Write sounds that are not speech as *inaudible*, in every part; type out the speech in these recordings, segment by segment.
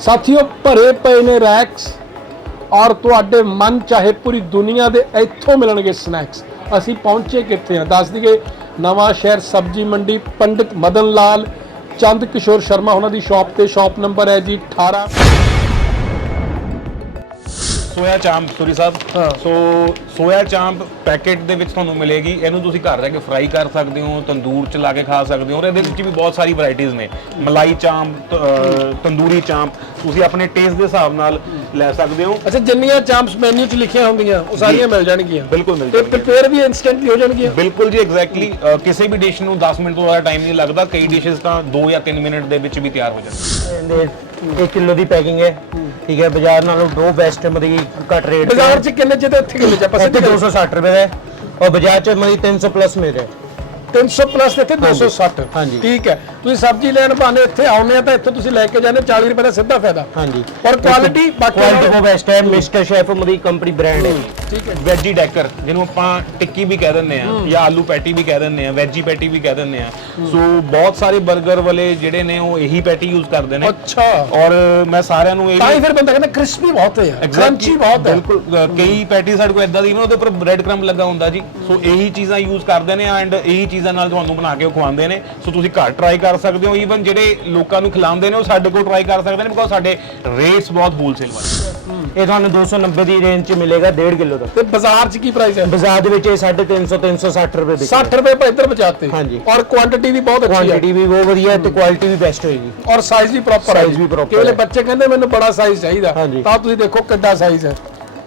ਸਾਥੀਓ, ਭਰੇ ਪਏ ਨੇ ਰੈਕਸ ਔਰ ਤੁਹਾਡੇ ਮਨ ਚਾਹੇ ਪੂਰੀ ਦੁਨੀਆ ਦੇ ਇੱਥੋਂ ਮਿਲਣਗੇ ਸਨੈਕਸ ਅਸੀਂ ਪਹੁੰਚੇ ਕਿੱਥੇ ਆ? ਦੱਸ ਦਈਏ, ਨਵਾਂ ਸ਼ਹਿਰ ਸਬਜੀ ਮੰਡੀ, ਪੰਡਿਤ ਮਦਨ ਲਾਲ, ਚੰਦ ਕਿਸ਼ੋਰ ਸ਼ਰਮਾ, ਉਹਨਾਂ ਦੀ ਸ਼ਾਪ ਤੇ ਸ਼ਾਪ ਨੰਬਰ ਹੈ ਜੀ 18 ਸੋਇਆ ਚਾਂਪ ਸੂਰੀ ਸਾਹਿਬ। ਹਾਂ। ਸੋ ਸੋਇਆ ਚਾਂਪ ਪੈਕੇਟ ਦੇ ਵਿੱਚ ਤੁਹਾਨੂੰ ਮਿਲੇਗੀ। ਇਹਨੂੰ ਤੁਸੀਂ ਘਰ ਰਹਿ ਕੇ ਫਰਾਈ ਕਰ ਸਕਦੇ ਹੋ ਤੰਦੂਰ ਚ ਲਾ ਕੇ ਖਾ ਸਕਦੇ ਹੋ ਔਰ ਇਹਦੇ ਵਿੱਚ ਵੀ ਬਹੁਤ ਸਾਰੀ ਵੈਰਾਈਟੀਆਂ ਨੇ। ਮਲਾਈ ਚਾਂਪ ਤ- ਤੰਦੂਰੀ ਚਾਂਪ ਤੁਸੀਂ ਆਪਣੇ ਟੇਸਟ ਦੇ ਹਿਸਾਬ ਨਾਲ ਲੈ ਸਕਦੇ ਹੋ। ਅੱਛਾ ਜਿੰਨੀਆਂ ਚਾਂਪਸ ਮੈਨੂ 'ਚ ਲਿਖੀਆਂ ਹੁੰਦੀਆਂ ਉਹ ਸਾਰੀਆਂ ਮਿਲ ਜਾਣਗੀਆਂ। ਬਿਲਕੁਲ ਮਿਲ ਤੇ ਜਾਣਗੀਆਂ। ਪ੍ਰਪੇਅਰ ਵੀ ਇਨਸਟੈਂਟਲੀ ਹੋ ਜਾਣਗੀਆਂ। ਬਿਲਕੁਲ ਜੀ ਐਗਜ਼ੈਕਟਲੀ ਕਿਸੇ ਵੀ ਡਿਸ਼ ਨੂੰ 10 ਮਿੰਟ ਤੋਂ ਜ਼ਿਆਦਾ ਟਾਈਮ ਨਹੀਂ ਲੱਗਦਾ। ਕਈ ਡਿਸ਼ਸ ਤਾਂ 2 ਜਾਂ 3 ਮਿੰਟ ਦੇ ਵਿੱਚ ਵੀ ਤਿਆਰ ਹੋ ਜਾਂਦੀਆਂ ਇਹਦੇ 1 ਕਿਲੋ ਦੀ ਪੈਕਿੰਗ ਹੈ। ਠੀਕ ਹੈ ਬਾਜ਼ਾਰ ਨਾਲੋਂ ਦੋ ਬੈਸਟ ਮਤਲਬ ਘੱਟ ਰੇਟ ਬਾਜ਼ਾਰ 'ਚ ਕਿੰਨੇ ਤੇ ਇੱਥੇ ਕਿੰਨੇ ਚ ਆਪਾਂ ਇੱਥੇ ਸਿੱਧੇ 260 ਰੁਪਏ ਦਾ। ਹੈ ਔਰ ਬਾਜ਼ਾਰ ਚ ਮਤਲਬ 300 ਪਲੱਸ ਮਿਲ ਰਿਹਾ। ਹੈ 300 ਪਲੱਸ ਤੇ ਇੱਥੇ 260 ਹਾਂਜੀ। ਠੀਕ ਹੈ। ਤੁਸੀਂ ਸਬਜ਼ੀ ਲੈਣ ਬਾਨੇ ਇੱਥੇ ਆਉਨੇ ਆ ਤਾਂ ਇੱਥੇ ਤੁਸੀਂ ਲੈ ਕੇ ਜਾਂਦੇ 40 ਰੁਪਏ ਦਾ ਸਿੱਧਾ ਫਾਇਦਾ। ਹਾਂਜੀ। ਔਰ ਕੁਆਲਿਟੀ ਬਾਕੀ ਕੁਆਲਿਟੀ ਬੈਸਟ ਹੈ ਮਿਸਟਰ ਸ਼ੈਫ ਮਤਲਬ ਕੰਪਨੀ ਬ੍ਰਾਂਡ ਹੈ। ਠੀਕ ਹੈ। ਵੈਜੀ ਡੈਕਰ ਜਿਹਨੂੰ ਆਪਾਂ ਟਿੱਕੀ ਵੀ ਕਹਿ ਦਿੰਦੇ ਆ ਜਾਂ ਆਲੂ ਪੈਟੀ ਵੀ ਕਹਿ ਦਿੰਦੇ ਆ ਵੈਜੀ ਪੈਟੀ ਵੀ ਕਹਿ ਦਿੰਦੇ ਆ। ਸੋ ਬਹੁਤ ਸਾਰੇ 버ਗਰ ਵਾਲੇ ਜਿਹੜੇ ਨੇ ਉਹ ਇਹੀ ਪੈਟੀ ਯੂਜ਼ ਕਰਦੇ ਨੇ। ਅੱਛਾ। ਔਰ ਮੈਂ ਸਾਰਿਆਂ ਨੂੰ ਇਹ ਤਾਂ ਹੀ ਫਿਰ ਬੰਦਾ ਕਹਿੰਦਾ ਕ੍ਰਿਸਪੀ ਬਹੁਤ ਹੈ ਕਰੰਚੀ ਬਹੁਤ ਹੈ। ਬਿਲਕੁਲ ਕਈ ਪੈਟੀ ਸਾਡੇ ਕੋਲ ਇਦਾਂ ਦੀ ਨੇ ਉਹਦੇ ਉੱਪਰ ਬ੍ਰੈਡ ਕ੍ਰੰਬ ਲੱਗਾ ਹੁੰਦਾ ਜੀ। ਸੋ ਇਹੀ ਚੀਜ਼ਾਂ ਯੂਜ਼ ਕਰਦੇ ਨੇ ਐਂਡ ਇਹੀ ਚੀਜ਼ਾਂ ਨਾਲ ਤੁਹਾਨੂੰ ਬਣਾ ਕੇ ਖਵਾਉਂਦੇ ਨੇ। ਸੋ ਤੁਸੀਂ ਘਰ ਟਰਾਈ ਕਰ ਸਕਦੇ ਹੋ ਈਵਨ ਜਿਹੜੇ ਲੋਕਾਂ ਨੂੰ ਖਿਲਾਉਂਦੇ ਨੇ ਉਹ ਸਾਡੇ ਕੋਲ ਟਰਾਈ ਕਰ ਸਕਦੇ ਨੇ ਬਿਕੋਜ਼ ਸਾਡੇ ਰੇਟਸ ਬਹੁਤ ਹੋਲਸੇਲ ਵਾਲੇ ਇਹ ਤੁਹਾਨੂੰ 290 ਦੀ ਰੇਂਜ ਚ ਮਿਲੇਗਾ 1.5 ਕਿਲੋ ਦਾ ਤੇ ਬਾਜ਼ਾਰ 'ਚ ਕੀ ਪ੍ਰਾਈਸ ਹੈ? ਬਾਜ਼ਾਰ ਦੇ ਵਿੱਚ ਇਹ 350 360 ਰੁਪਏ ਦੀ 60 ਰੁਪਏ ਪਰ ਇੱਧਰ ਬਚਾਤੇ। ਹਾਂਜੀ। ਔਰ ਕੁਆਂਟੀਟੀ ਵੀ ਬਹੁਤ ਅੱਛੀ ਹੈ ਕੁਆਂਟੀਟੀ ਵੀ ਬਹੁਤ ਵਧੀਆ ਹੈ ਤੇ ਕੁਆਲਿਟੀ ਵੀ ਬੈਸਟ ਹੋਏਗੀ। ਔਰ ਸਾਈਜ਼ ਵੀ ਪ੍ਰੋਪਰ ਹੈ Size ਵੀ proper ਕਿਉਂਕਿ। ਬੱਚੇ ਕਹਿੰਦੇ ਮੈਨੂੰ ਬੜਾ ਸਾਈਜ਼ ਚਾਹੀਦਾ। ਤਾਂ ਤੁਸੀਂ ਦੇਖੋ ਕਿੱਡਾ ਸਾਈਜ਼ ਹੈ।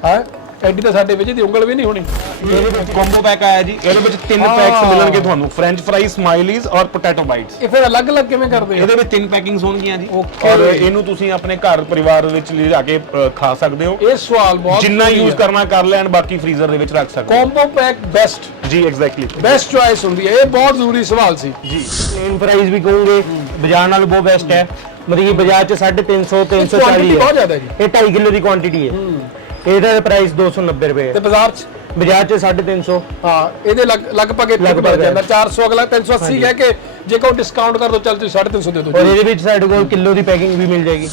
ਹੈ? ਐਡੀ ਤਾਂ ਸਾਡੇ ਵਿੱਚ ਦੀ ਉਂਗਲ ਵੀ ਨਹੀਂ ਹੋਣੀ। ਇਹਦੇ ਵਿੱਚ ਕੰਬੋ ਪੈਕ ਆਇਆ ਜੀ ਇਹਦੇ ਵਿੱਚ ਤਿੰਨ ਪੈਕਸ ਮਿਲਣਗੇ ਤੁਹਾਨੂੰ। ਫ੍ਰੈਂਚ ਫਰਾਈ ਸਮਾਈਲੀਜ਼ ਔਰ ਪੋਟੈਟੋ ਬਾਈਟਸ ਇਹ ਫਿਰ ਅਲੱਗ-ਅਲੱਗ ਕਿਵੇਂ ਕਰਦੇ ਆ? ਇਹਦੇ ਵਿੱਚ ਤਿੰਨ ਪੈਕਿੰਗਸ ਹੋਣਗੀਆਂ ਜੀ. ਔਰ ਇਹਨੂੰ ਤੁਸੀਂ ਆਪਣੇ ਘਰ ਪਰਿਵਾਰ ਵਿੱਚ ਲਿਜਾ ਕੇ ਅ, ਖਾ ਸਕਦੇ ਹੋ। ਇਹ ਸਵਾਲ ਬਹੁਤ ਜਿੰਨਾ ਯੂਜ਼ ਕਰਨਾ ਕਰ ਲੈਣ ਬਾਕੀ ਫ੍ਰੀਜ਼ਰ ਦੇ ਵਿੱਚ ਰੱਖ ਸਕਦੇ ਕੰਬੋ ਪੈਕ ਬੈਸਟ ਹੋ ਜੀ ਐਗਜ਼ੈਕਟਲੀ ਬੈਸਟ ਚੁਆਇਸ ਹੁੰਦੀ ਹੈ। ਇਹ ਬਹੁਤ ਜ਼ਰੂਰੀ ਸਵਾਲ ਸੀ। ਜੀ। ਪਲੇਨ ਪ੍ਰਾਈਸ ਵੀ ਕਹੋਗੇ ਬਾਜ਼ਾਰ ਨਾਲੋਂ ਬਹੁਤ ਬੈਸਟ ਹੈ। ਮਤਲਬ ਕਿ ਬਾਜ਼ਾਰ ਚ 350 340 quantity ਹੈ। ਬਹੁਤ ਜ਼ਿਆਦਾ ਹੈ ਜੀ। ਇਹ 2.5 ਕਿਲੋ ਦੀ ਕੁਆਂਟੀਟੀ ਹੈ। ਇਹਦਾ ਪ੍ਰਾਈਸ 290 ਰੁਪਏ। ਤੇ ਹੈ ਬਾਜ਼ਾਰ 'ਚ? ਬਾਜ਼ਾਰ ਚ 350 ਹਾਂ ਇਹਦੇ ਲਗ ਲਗਭਗ ਇੱਥੇ ਲਗਭਗ ਮਿਲ ਜਾਂਦਾ। ਹੈ। 400 ਅਗਲਾ 380 ਕਹਿ ਕੇ ਜੇ ਕੋਈ ਡਿਸਕਾਊਂਟ ਕਰ ਦੋ ਚੱਲ ਤੁਸੀਂ 350 ਦੇ ਔਰ ਦਿਓ ਇਹਦੇ ਵਿੱਚ ਸਾਡੇ ਕੋਲ ਕਿਲੋ ਦੀ ਪੈਕਿੰਗ ਵੀ ਮਿਲ ਜਾਏਗੀ।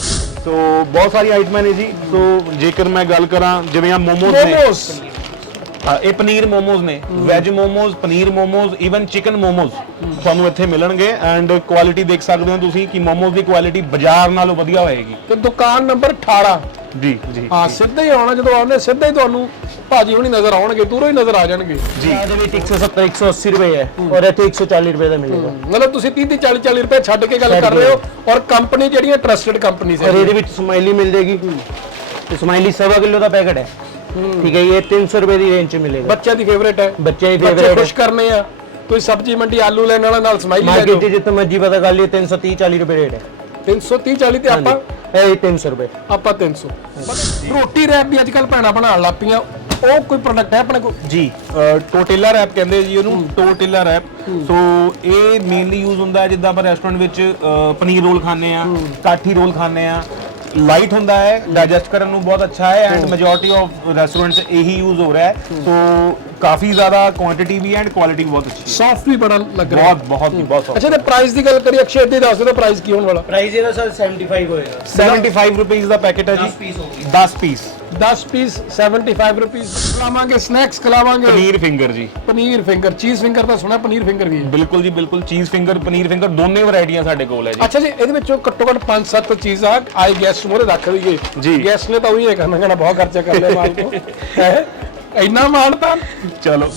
ਸੋ ਬਹੁਤ ਸਾਰੀ ਆਈਟਮਾਂ ਨੇ ਜੀ। ਸੋ ਜੇਕਰ ਮੈਂ ਗੱਲ ਕਰਾਂ ਜਿਵੇਂ ਆ ਮੋਮੋਜ਼ ਨੇ। ਮੋਮੋਸ ਹਾਂ, ਇਹ ਪਨੀਰ ਮੋਮੋਜ਼ ਨੇ। Veg momos paneer momos even chicken momos ਤੁਹਾਨੂੰ ਇੱਥੇ ਮਿਲਣਗੇ। ਐਂਡ ਕੁਆਲਿਟੀ ਦੇਖ ਸਕਦੇ ਹੋ ਤੁਸੀਂ ਕਿ ਮੋਮੋਜ਼ ਦੀ ਕੁਆਲਿਟੀ ਬਾਜ਼ਾਰ ਨਾਲੋਂ ਵਧੀਆ ਹੋਏਗੀ। ਤੇ ਦੁਕਾਨ ਨੰਬਰ 18 ਜੀ ਜੀ ਹਾਂ ਸਿੱਧਾ ਹੀ ਆਉਣਾ ਜਦੋਂ ਆਉਣੇ ਸਿੱਧਾ ਹੀ ਤੁਹਾਨੂੰ ਭਾਜੀ ਹੁਣੀ ਨਜ਼ਰ ਆਉਣਗੇ ਦੂਰੋਂ ਹੀ ਨਜ਼ਰ ਆ ਜਾਣਗੇ। ਜੀ। ਇਹਦੇ ਵਿੱਚ 170 180 ਰੁਪਏ ਹੈ ਔਰ ਇੱਥੇ 140 ਰੁਪਏ ਦਾ ਮਿਲੇਗਾ। ਮਤਲਬ ਤੁਸੀਂ 30 30 40 40 ਰੁਪਏ ਛੱਡ ਕੇ ਗੱਲ ਕਰ ਰਹੇ। ਹੋ ਔਰ ਕੰਪਨੀ ਜਿਹੜੀਆਂ ਟਰਸਟਡ ਕੰਪਨੀਆਂ ਔਰ ਇਹਦੇ ਵਿੱਚ ਸਮਾਈਲੀ ਮਿਲ ਜਾਏਗੀ। ਤੇ ਸਮਾਈਲੀ ਸਵਾ ਕਿਲੋ ਦਾ ਪੈਕਟ ਹੈ। ਠੀਕ ਹੈ ਇਹ 300 ਰੁਪਏ ਦੀ ਰੇਂਜ ਚ ਮਿਲੇਗਾ। ਬੱਚਿਆਂ ਦੀ ਫੇਵਰੇਟ ਹੈ। ਬੱਚੇ ਦੀ ਬੱਚੇ ਫੇਵਰੇਟ ਖੁਸ਼ ਕਰਨੇ ਆ। ਕੋਈ ਸਬਜ਼ੀ ਮੰਡੀ ਆਲੂ ਲੈਣ ਵਾਲਾ ਨਾਲ ਸਮਾਈਲੀ ਲੈ ਮਾਰਕੀਟ ਜਾਓ। ਚ ਜਿੱਥੇ ਮਰਜ਼ੀ ਪਤਾ ਕਰ ਲਈ 330 40 ਰੁਪਏ ਰੇਟ ਹੈ। 330 40 ਤੇ ਆਪਾਂ ਇਹ 300 ਰੁਪਏ। ਆਪਾਂ 300 ਰੋਟੀ ਰੈਪ ਵੀ ਅੱਜ ਕੱਲ ਭੈਣਾਂ ਬਣਾਉਣ ਲੱਗ ਪਈਆਂ। ਉਹ ਕੋਈ ਪ੍ਰੋਡਕਟ ਹੈ ਆਪਣੇ ਕੋਲ? ਜੀ ਟੋਟੇਲਾ ਰੈਪ ਕਹਿੰਦੇ ਜੀ ਉਹਨੂੰ ਟੋਟੇਲਾ ਰੈਪ। ਸੋ ਇਹ ਮੇਨਲੀ ਯੂਜ਼ ਹੁੰਦਾ ਹੈ ਜਿੱਦਾਂ ਆਪਾਂ ਰੈਸਟੋਰੈਂਟ ਵਿੱਚ ਪਨੀਰ ਰੋਲ ਖਾਂਦੇ ਆ ਕਾਠੀ ਰੋਲ ਖਾਂਦੇ ਆ ਲਾਈਟ ਹੁੰਦਾ ਹੈ ਡਾਈਜੈਸਟ ਕਰਨ ਨੂੰ ਬਹੁਤ ਅੱਛਾ ਹੈ ਐਂਡ ਮੈਜੋਰਿਟੀ ਆਫ ਰੈਸਟੋਰੈਂਟਸ ਇਹੀ ਯੂਜ਼ ਹੋ ਰਿਹਾ ਹੈ। ਸੋ ਕਾਫੀ ਜ਼ਿਆਦਾ ਕੁਆਂਟੀਟੀ ਵੀ ਐਂਡ ਕੁਆਲਿਟੀ ਬਹੁਤ ਅੱਛੀ ਹੈ। ਸੌਫਟ ਵੀ ਬੜਾ ਲੱਗ ਰਿਹਾ। ਬਹੁਤ ਬਹੁਤ ਹੀ ਬਹੁਤ ਅੱਛਾ ਤੇ ਪ੍ਰਾਈਸ ਦੀ ਗੱਲ ਕਰੀ ਅਕਸ਼ੇ ਇੱਥੇ ਦੱਸ ਦਿਓ ਪ੍ਰਾਈਸ ਕੀ ਹੋਣ ਵਾਲਾ? ਪ੍ਰਾਈਸ ਇਹਦਾ ਸਰ 75 ਹੋਏਗਾ। 75 ਰੁਪਏ ਦਾ ਪੈਕੇਟ ਹੈ ਜੀ। 10 piece ਹੋਊਗੀ। 10 ਪੀਸ 10 ਪੀਸ 75 ਰੁਪਏ ਖਿਲਾਵਾਂਗੇ ਸਨੈਕਸ ਖਿਲਾਵਾਂਗੇ ਪਨੀਰ ਫਿੰਗਰ ਜੀ ਪਨੀਰ ਫਿੰਗਰ ਚੀਜ਼ ਫਿੰਗਰ ਤਾਂ ਸੁਣਿਆ ਪਨੀਰ ਫਿੰਗਰ ਵੀ ਹੈ ਬਿਲਕੁਲ ਜੀ ਬਿਲਕੁਲ ਚੀਜ਼ ਫਿੰਗਰ ਪਨੀਰ ਫਿੰਗਰ ਦੋਨੇ ਵੈਰਾਈਟੀਆਂ ਸਾਡੇ ਕੋਲ ਹੈ ਜੀ ਅੱਛਾ ਜੀ ਇਹਦੇ ਵਿੱਚੋਂ ਘੱਟੋ ਘੱਟ 5-7 ਚੀਜ਼ਾਂ ਆਈ ਗੈਸਟ ਮੋਰੇ ਰੱਖ ਲਈਏ ਜੀ। ਗੈਸਟ ਨੇ ਤਾਂ ਉਹੀ ਕਰਨਾ ਕਹਿਣਾ ਬਹੁਤ ਖਰਚਾ ਕਰ ਲਿਆ ਮਾਲ ਤੋਂ ਹੈ ਇੰਨਾ ਮਾਣ ਤਾਂ ਚਲੋ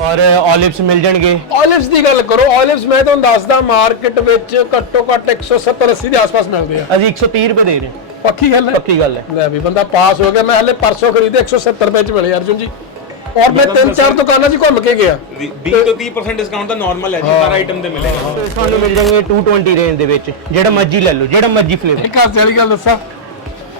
ਔਰ olives ਮਿਲ ਜਾਣਗੇ ਆਲਿਵਸ ਦੀ ਗੱਲ ਕਰੋ ਆਲਿਵਸ ਮੈਂ ਤੁਹਾਨੂੰ ਦੱਸਦਾ ਮਾਰਕੀਟ ਵਿੱਚ ਘੱਟੋ ਘੱਟ 170 80 ਦੇ ਆਸ-ਪਾਸ ਮਿਲਦੇ ਆ ਅਸੀਂ 130 ਰੁਪਏ ਦੇ ਰਹੇ ਹਾਂ ਪੱਕੀ ਗੱਲ ਹੈ। ਪੱਕੀ ਗੱਲ ਹੈ। ਲੈ ਵੀ ਬੰਦਾ ਪਾਸ ਹੋ ਗਿਆ ਮੈਂ ਹਲੇ ਪਰਸੋਂ ਖਰੀਦੇ 170 ਰੁਪਏ ਚ ਮਿਲੇ ਅਰਜੁਨ ਜੀ। ਔਰ ਮੈਂ ਤਿੰਨ ਚਾਰ ਦੁਕਾਨਾਂ 'ਚ ਘੁੰਮ ਕੇ ਗਿਆ। 20 ਤੋਂ 30% ਡਿਸਕਾਊਂਟ ਤਾਂ ਨਾਰਮਲ ਹੈ ਜੀ ਹਰ ਆਈਟਮ ਤੇ ਮਿਲੇਗਾ। ਤੁਹਾਨੂੰ ਮਿਲ ਜਾਣਗੇ 220 ਰੇਂਜ ਦੇ ਵਿੱਚ ਜਿਹੜਾ ਮਰਜ਼ੀ ਲੈ ਲਓ ਜਿਹੜਾ ਮਰਜ਼ੀ ਫਲੇਵਰ ਇੱਕ ਹਾਸੇ ਵਾਲੀ ਗੱਲ ਦੱਸਾਂ।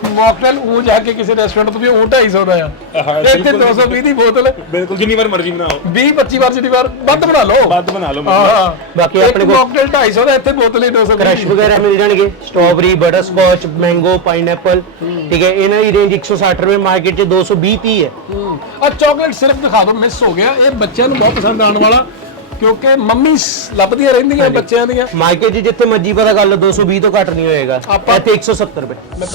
ਮੌਕਟੇਲ ਉਹ ਜਾ ਕੇ ਕਿਸੇ ਰੈਸਟੋਰੈਂਟ ਤੋਂ ਵੀ ਉਹ 250 ਦਾ ਆ। ਹਾਂ, ਇੱਥੇ ਬਿਲਕੁਲ। 220 ਦੀ ਬੋਤਲ। ਬਿਲਕੁਲ ਜਿੰਨੀ ਵਾਰ ਮਰਜ਼ੀ ਬਣਾਓ। 20 25 ਵਾਰ ਜਿਹੜੀ ਵਾਰ ਵੱਧ ਬਣਾ ਲਓ। ਵੱਧ ਬਣਾ ਲਓ ਹਾਂ। ਮਤਲਬ ਹਾਂ ਬਾਕੀ ਆਪਣੇ ਕੋਲ- ਮੌਕਟੇਲ 250 ਦਾ ਇੱਥੇ ਬੋਤਲ ਹੀ 220 ਕ੍ਰਸ਼ ਵਗੈਰਾ ਮਿਲ ਜਾਣਗੇ। Strawberry butterscotch mango pineapple ਠੀਕ ਹੈ ਇਹਨਾਂ ਦੀ ਰੇਂਜ 160 ਰੁਪਏ ਮਾਰਕੀਟ 'ਚ 220 30 ਹੈ। ਆ ਚਾਕਲੇਟ ਸਿਰਫ ਦਿਖਾ ਦਿਓ ਮਿਸ ਹੋ ਗਿਆ। ਇਹ ਬੱਚਿਆਂ ਨੂੰ ਬਹੁਤ ਪਸੰਦ ਆਉਣ ਵਾਲਾ। ਕਿਉਂਕਿ ਮੰਮੀ ਲੱਭਦੀਆਂ ਰਹਿੰਦੀਆਂ ਬੱਚਿਆਂ ਦੀਆਂ। ਮਾਈਕੇ ਜੀ ਜਿੱਥੇ ਮਰਜ਼ੀ ਪਤਾ ਕਰ ਲਓ 220 ਤੋਂ ਘੱਟ ਨਹੀਂ ਹੋਏਗਾ। ਆਪਾਂ- ਇੱਥੇ 170 ਰੁਪਏ। ਮੈਂ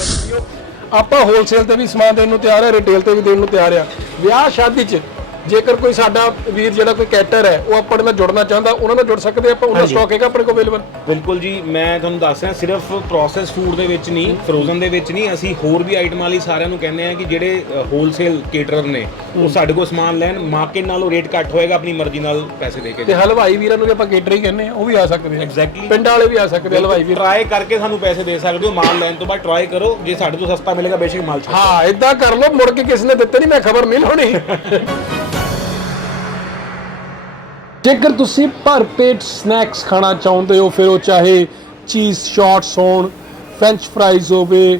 ਆਪਾਂ ਹੋਲਸੇਲ ਤੇ ਵੀ ਸਮਾਨ ਦੇਣ ਨੂੰ ਤਿਆਰ ਹੈ ਰਿਟੇਲ ਤੇ ਵੀ ਦੇਣ ਨੂੰ ਤਿਆਰ ਆ। ਵਿਆਹ ਸ਼ਾਦੀ 'ਚ ਜੇਕਰ ਕੋਈ ਸਾਡਾ ਵੀਰ ਜਿਹੜਾ ਕੋਈ ਕੈਟਰ ਹੈ ਉਹ ਆਪਣੇ ਨਾਲ ਜੁੜਨਾ ਚਾਹੁੰਦਾ ਉਹਨਾਂ ਨਾਲ ਜੁੜ ਸਕਦੇ ਆਪਾਂ ਉਹਨਾਂ ਸਟਾਕ ਹੈਗਾ ਆਪਣੇ ਕੋਲ ਅਵੇਲੇਬਲ ਬਿਲਕੁਲ ਜੀ ਮੈਂ ਤੁਹਾਨੂੰ ਦੱਸ ਰਿਹਾ ਸਿਰਫ ਪ੍ਰੋਸੈਸ ਫੂਡ ਦੇ ਵਿੱਚ ਨਹੀਂ ਫਰੋਜ਼ਨ ਦੇ ਵਿੱਚ ਨਹੀਂ ਅਸੀਂ ਹੋਰ ਵੀ ਆਈਟਮਾਂ ਲਈ ਸਾਰਿਆਂ ਨੂੰ ਕਹਿੰਦੇ ਆ ਕਿ ਜਿਹੜੇ ਹੋਲਸੇਲ ਕੇਟਰਰ ਨੇ ਉਹ ਸਾਡੇ ਕੋਲ ਸਮਾਨ ਲੈਣ ਮਾਰਕੀਟ ਨਾਲੋਂ ਰੇਟ ਘੱਟ ਹੋਏਗਾ ਆਪਣੀ ਮਰਜ਼ੀ ਨਾਲ ਪੈਸੇ ਦੇ ਕੇ ਤੇ ਹਲਵਾਈ ਵੀਰਾਂ ਨੂੰ ਵੀ ਆਪਾਂ ਕੇਟਰ ਹੀ ਕਹਿੰਦੇ ਆ ਉਹ ਵੀ ਆ ਸਕਦੇ ਆ। Exactly. ਪਿੰਡਾਂ ਵਾਲੇ ਵੀ ਆ ਸਕਦੇ ਆ ਹਲਵਾਈ ਵੀਰ। ਟਰਾਈ ਕਰਕੇ ਸਾਨੂੰ ਪੈਸੇ ਦੇ ਸਕਦੇ ਹੋ ਮਾਲ ਲੈਣ ਤੋਂ ਬਾਅਦ ਟਰਾਈ ਕਰੋ ਜੇ ਸਾਡੇ ਤੋਂ ਸਸਤਾ ਮਿਲੇਗਾ ਬੇਸ਼ੱਕ ਮਾਲ ਛੱਡੋ। ਹਾਂ ਇਦਾਂ ਕਰ ਲਓ ਮੁੜ ਕੇ ਕਿਸੇ ਨੇ ਦਿੱਤੇ ਨਹੀਂ ਮੈਂ ਖਬਰ ਨਹੀਂ ਲਾਉਣੀ *laughs* ਜੇਕਰ ਤੁਸੀਂ ਭਰ ਪੇਟ ਸਨੈਕਸ ਖਾਣਾ ਚਾਹੁੰਦੇ ਹੋ, ਫਿਰ ਉਹ ਚਾਹੇ ਚੀਜ਼ ਸ਼ਾਰਟਸ ਹੋਣ, ਫ੍ਰੈਂਚ ਫਰਾਈਜ਼ ਹੋਵੇ,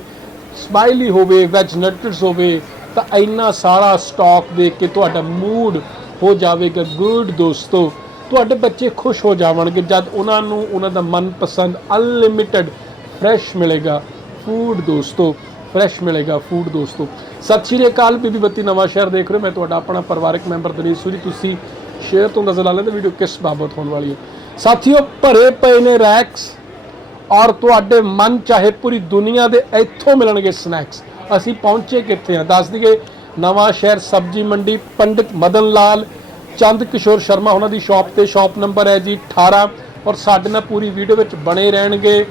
ਸਮਾਈਲੀ ਹੋਵੇ, ਵੈਜ ਨਟਸ ਹੋਵੇ, ਤਾਂ ਇੰਨਾ ਸਾਰਾ ਸਟਾਕ ਦੇਖ ਕੇ ਤੁਹਾਡਾ ਮੂਡ ਹੋ ਜਾਵੇਗਾ ਗੁੱਡ ਦੋਸਤੋ। ਤੁਹਾਡੇ ਬੱਚੇ ਖੁਸ਼ ਹੋ ਜਾਵਣਗੇ ਜਦ ਉਹਨਾਂ ਨੂੰ ਉਹਨਾਂ ਦਾ ਮਨਪਸੰਦ ਅਨਲਿਮਿਟਿਡ ਫਰੈਸ਼ ਮਿਲੇਗਾ ਫੂਡ ਦੋਸਤੋ ਫਰੈਸ਼ ਮਿਲੇਗਾ ਫੂਡ ਦੋਸਤੋ। ਸਤਿ ਸ਼੍ਰੀ ਅਕਾਲ, ਬੀਬੀ ਬੱਤੀ ਨਵਾਂ ਸ਼ਹਿਰ ਦੇਖ ਰਹੇ ਹੋ। ਮੈਂ ਤੁਹਾਡਾ ਆਪਣਾ ਪਰਿਵਾਰਕ ਮੈਂਬਰ ਦਨੀਸ਼ ਸੂਰੀ। ਤੁਸੀਂ ਸ਼ੇਅਰ ਤੋਂ ਨਜ਼ਰ ਲਾ ਲੈਂਦੇ ਵੀਡੀਓ ਕਿਸ ਬਾਬਤ ਹੋਣ ਵਾਲੀ ਹੈ। ਸਾਥੀਓ, ਭਰੇ ਪਏ ਨੇ ਰੈਕਸ ਔਰ ਤੁਹਾਡੇ ਮਨ ਚਾਹੇ ਪੂਰੀ ਦੁਨੀਆ ਦੇ ਇੱਥੋਂ ਮਿਲਣਗੇ ਸਨੈਕਸ ਅਸੀਂ ਪਹੁੰਚੇ ਕਿੱਥੇ ਆ? ਦੱਸ ਦਈਏ, ਨਵਾਂ ਸ਼ਹਿਰ ਸਬਜੀ ਮੰਡੀ, ਪੰਡਿਤ ਮਦਨ ਲਾਲ, ਚੰਦ ਕਿਸ਼ੋਰ ਸ਼ਰਮਾ ਉਹਨਾਂ ਦੀ ਸ਼ਾਪ ਤੇ ਸ਼ਾਪ ਨੰਬਰ ਹੈ ਜੀ 18 ਔਰ ਸਾਡੇ ਨਾਲ ਪੂਰੀ ਵੀਡੀਓ ਵਿੱਚ ਬਣੇ ਰਹਿਣਗੇ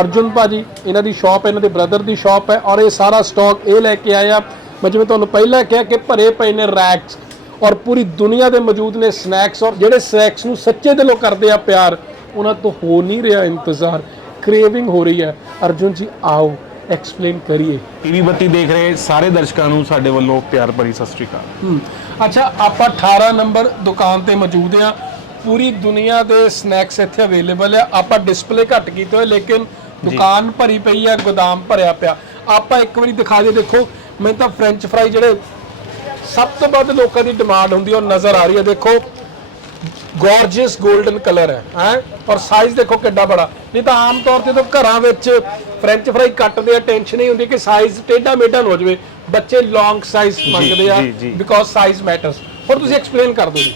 ਅਰਜੁਨ ਭਾਜੀ। ਇਹਨਾਂ ਦੀ ਸ਼ਾਪ ਹੈ, ਇਹਨਾਂ ਦੇ ਬ੍ਰਦਰ ਦੀ ਸ਼ਾਪ ਹੈ ਔਰ ਇਹ ਸਾਰਾ ਸਟਾਕ ਇਹ ਲੈ ਕੇ ਆਇਆ। ਮੈਂ ਜਿਵੇਂ ਤੁਹਾਨੂੰ ਪਹਿਲਾਂ ਕਿਹਾ ਕਿ ਭਰੇ ਪਏ ਨੇ ਰੈਕਸ ਔਰ ਪੂਰੀ ਦੁਨੀਆ ਦੇ ਮੌਜੂਦ ਨੇ ਸਨੈਕਸ ਔਰ ਜਿਹੜੇ ਸਨੈਕਸ ਨੂੰ ਸੱਚੇ ਦਿਲੋਂ ਕਰਦੇ ਆ ਪਿਆਰ ਉਹਨਾਂ ਤੋਂ ਹੋ ਨਹੀਂ ਰਿਹਾ ਇੰਤਜ਼ਾਰ। ਕ੍ਰੇਵਿੰਗ ਹੋ ਰਹੀ ਹੈ। ਅਰਜੁਨ ਜੀ ਆਓ ਐਕਸਪਲੇਨ ਕਰੀਏ। ਟੀਵੀ ਬੱਤੀ ਦੇਖ ਰਹੇ ਸਾਰੇ ਦਰਸ਼ਕਾਂ ਨੂੰ ਸਾਡੇ ਵੱਲੋਂ ਪਿਆਰ ਭਰੀ ਸਤਿ ਸ਼੍ਰੀ ਅਕਾਲ। ਅੱਛਾ ਆਪਾਂ 18 ਨੰਬਰ ਦੁਕਾਨ ਤੇ ਮੌਜੂਦ ਆ ਪੂਰੀ ਦੁਨੀਆ ਦੇ ਸਨੈਕਸ ਇੱਥੇ ਅਵੇਲੇਬਲ ਆ। ਆਪਾਂ ਡਿਸਪਲੇ ਘੱਟ ਕੀਤੇ ਹੋਏ ਲੇਕਿਨ ਦੁਕਾਨ ਭਰੀ ਪਈ ਆ ਗੋਦਾਮ ਭਰਿਆ ਪਿਆ। ਆਪਾਂ ਇੱਕ ਵਾਰੀ ਦਿਖਾ ਦੇ ਦੇਖੋ। ਮੈਨੂੰ ਤਾਂ ਫ੍ਰੈਂਚ ਫਰਾਈ ਜਿਹੜੇ ਸਭ ਤੋਂ ਵੱਧ ਲੋਕਾਂ ਦੀ ਡਿਮਾਂਡ ਹੁੰਦੀ ਉਹ ਨਜ਼ਰ ਆ ਰਹੀ ਹੈ। ਦੇਖੋ ਗੋਰਜੀਅਸ 골ਡਨ ਕਲਰ ਹੈ ਹੈ? ਔਰ ਸਾਈਜ਼ ਦੇਖੋ ਕਿੱਡਾ ਬੜਾ। ਨਹੀਂ ਤਾਂ ਆਮ ਤੌਰ ਤੇ ਤਾਂ ਘਰਾਂ ਵਿੱਚ ਫ੍ਰੈਂਚ ਫਰਾਈ ਕੱਟਦੇ ਆ ਟੈਨਸ਼ਨ ਹੀ ਹੁੰਦੀ ਕਿ ਸਾਈਜ਼ ਟੇਢਾ ਮੇਢਾ ਨਾ ਹੋ ਜਾਵੇ। ਬੱਚੇ ਲੌਂਗ ਸਾਈਜ਼ ਮੰਗਦੇ ਆ। ਬਿਕੋਜ਼ ਸਾਈਜ਼ ਮੈਟਰਸ ਹੁਣ ਤੁਸੀਂ ਐਕਸਪਲੇਨ ਕਰ ਦਿਓ ਜੀ।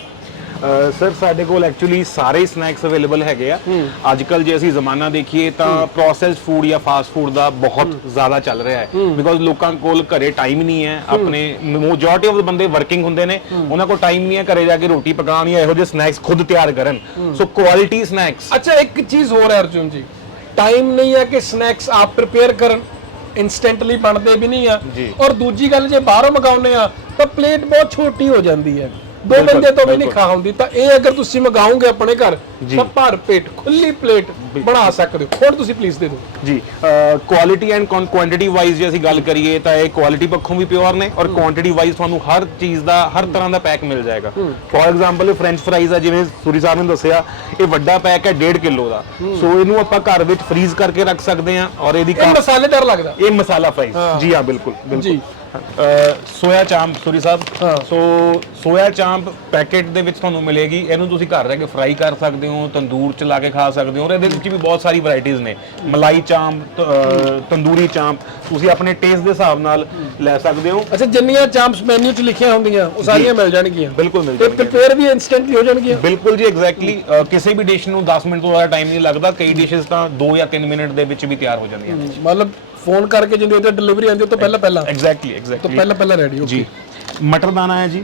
ਸਰ ਸਾਡੇ ਕੋਲ ਐਕਚੁਅਲੀ ਸਾਰੇ ਸਨੈਕਸ ਅਵੇਲੇਬਲ ਹੈਗੇ ਆ। ਅੱਜ ਕੱਲ ਜੇ ਅਸੀਂ ਜ਼ਮਾਨਾ ਦੇਖੀਏ ਤਾਂ ਪ੍ਰੋਸੈਸਡ ਫੂਡ ਜਾਂ ਫਾਸਟ ਫੂਡ ਦਾ ਬਹੁਤ ਜ਼ਿਆਦਾ ਚੱਲ ਰਿਹਾ ਹੈ। ਬਿਕੋਜ਼ ਲੋਕਾਂ ਕੋਲ ਘਰੇ ਟਾਈਮ ਨਹੀਂ ਹੈ। ਆਪਣੇ ਮੈਜੋਰਟੀ ਆਫ ਦੇ ਬੰਦੇ ਵਰਕਿੰਗ ਹੁੰਦੇ ਨੇ। ਉਹਨਾਂ ਕੋਲ ਟਾਈਮ ਨਹੀਂ ਹੈ ਘਰੇ ਜਾ ਕੇ ਰੋਟੀ ਪਕਾਉਣ ਜਾਂ ਇਹੋ ਜਿਹੇ ਸਨੈਕਸ ਖੁਦ ਤਿਆਰ ਕਰਨ। ਸੋ ਕੁਆਲਿਟੀ ਸਨੈਕਸ ਅੱਛਾ ਇੱਕ ਚੀਜ਼ ਹੋਰ ਹੈ ਅਰਜੁਨ ਜੀ। ਟਾਈਮ ਨਹੀਂ ਹੈ ਕਿ ਸਨੈਕਸ ਆਪ ਪ੍ਰਿਪੇਅਰ ਕਰਨ। ਇਨਸਟੈਂਟਲੀ ਬਣਦੇ ਵੀ ਨਹੀਂ ਆ। ਔਰ ਦੂਜੀ ਗੱਲ ਜੇ ਬਾਹਰੋਂ ਮੰਗਾਉਂਦੇ ਆ ਤਾਂ ਪਲੇਟ ਬਹੁਤ ਛੋਟੀ ਹੋ ਜਾਂਦੀ ਹੈ। ਦੋ ਬੰਦੇ ਤੋਂ ਵੀ ਨਹੀਂ। ਖਾ ਹੁੰਦੀ ਤਾਂ ਇਹ ਅਗਰ ਤੁਸੀਂ ਮੰਗਾਓਗੇ ਆਪਣੇ ਘਰ ਤਾਂ ਭਰ ਪੇਟ ਖੁੱਲੀ ਪਲੇਟ ਬਣਾ ਸਕਦੇ ਹੋ। ਹੁਣ ਤੁਸੀਂ ਪਲੀਜ਼ ਦੇ ਦਿਓ। ਜੀ ਕੁਆਲਿਟੀ ਐਂਡ ਕੁਆਂਟੀਟੀ ਵਾਈਜ਼ ਜੇ ਅਸੀਂ ਗੱਲ ਕਰੀਏ ਤਾਂ ਇਹ ਕੁਆਲਿਟੀ ਪੱਖੋਂ ਵੀ ਪਿਓਰ ਨੇ ਔਰ ਕੁਆਂਟੀਟੀ ਵਾਈਜ਼ ਤੁਹਾਨੂੰ ਹਰ ਚੀਜ਼ ਦਾ ਹਰ ਤਰ੍ਹਾਂ ਦਾ ਪੈਕ ਮਿਲ ਜਾਏਗਾ। ਫੋਰ ਐਗਜ਼ਾਮਪਲ ਫ੍ਰੈਂਚ ਫਰਾਈਜ਼ ਆ ਜਿਵੇਂ ਸੂਰੀ ਸਾਹਿਬ ਨੇ ਦੱਸਿਆ ਇਹ ਵੱਡਾ ਪੈਕ ਹੈ 1.5 ਕਿਲੋ ਦਾ। ਸੋ ਇਹਨੂੰ ਆਪਾਂ ਘਰ ਵਿੱਚ ਫ੍ਰੀਜ਼ ਕਰਕੇ ਰੱਖ ਸਕਦੇ ਹਾਂ ਔਰ ਇਹਦੀ ਇਹ ਮਸਾਲੇਦਾਰ ਲੱਗਦਾ। ਇਹ ਮਸਾਲਾ ਫਰਾਈਜ਼। ਜੀ ਹਾਂ ਬਿਲਕੁਲ ਬਿਲਕੁਲ। Soya chaap Suri Sahib. So soya chaap packet ਦੇ ਵਿੱਚ ਤੁਹਾਨੂੰ ਮਿਲੇਗੀ। ਇਹਨੂੰ ਤੁਸੀਂ ਘਰ ਰਹਿ ਕੇ ਫਰਾਈ ਕਰ ਸਕਦੇ ਹੋ ਤੰਦੂਰ ਚ ਲਾ ਕੇ ਖਾ ਸਕਦੇ ਹੋ ਔਰ ਇਹਦੇ ਵਿੱਚ ਵੀ ਬਹੁਤ ਸਾਰੀ ਵੈਰਾਈਟੀਆਂ ਨੇ। ਮਲਾਈ ਚਾਂਪ ਤ- ਤੰਦੂਰੀ ਚਾਂਪ। ਤੁਸੀਂ ਆਪਣੇ ਟੇਸਟ ਦੇ ਹਿਸਾਬ ਨਾਲ ਲੈ ਸਕਦੇ ਹੋ। ਅੱਛਾ ਜਿੰਨੀਆਂ ਚਾਂਪਸ ਮੈਨੂ 'ਚ ਲਿਖੀਆਂ ਹੁੰਦੀਆਂ ਉਹ ਸਾਰੀਆਂ ਮਿਲ ਜਾਣਗੀਆਂ। ਬਿਲਕੁਲ ਮਿਲ ਤੇ ਜਾਣਗੀਆਂ। ਪ੍ਰਿਪੇਅਰ ਵੀ ਇਨਸਟੈਂਟਲੀ ਹੋ ਜਾਣਗੀਆਂ। ਬਿਲਕੁਲ ਜੀ ਐਗਜ਼ੈਕਟਲੀ ਕਿਸੇ ਵੀ ਡਿਸ਼ ਨੂੰ 10 ਮਿੰਟ ਤੋਂ ਜ਼ਿਆਦਾ ਟਾਈਮ ਨਹੀਂ ਲੱਗਦਾ। ਕਈ ਡਿਸ਼ਸ ਤਾਂ 2 ਜਾਂ 3 ਮਿੰਟ ਦੇ ਵਿੱਚ ਵੀ ਤਿਆਰ ਹੋ ਜਾਂਦੀਆਂ ਨੇ। ਮਤਲਬ ਫੋਨ ਕਰਕੇ ਜਿੰਦੇ ਉਹਦੇ ਡਿਲੀਵਰੀ ਆਉਂਦੀ ਉਹ ਤੋਂ ਪਹਿਲਾਂ ਪਹਿਲਾਂ। ਐਗਜ਼ੈਕਟਲੀ ਤੋਂ ਐਗਜ਼ੈਕਟਲੀ ਪਹਿਲਾਂ ਪਹਿਲਾਂ ਰੈਡੀ ਜੀ। ਮਟਰ ਦਾਣਾ ਹੈ ਜੀ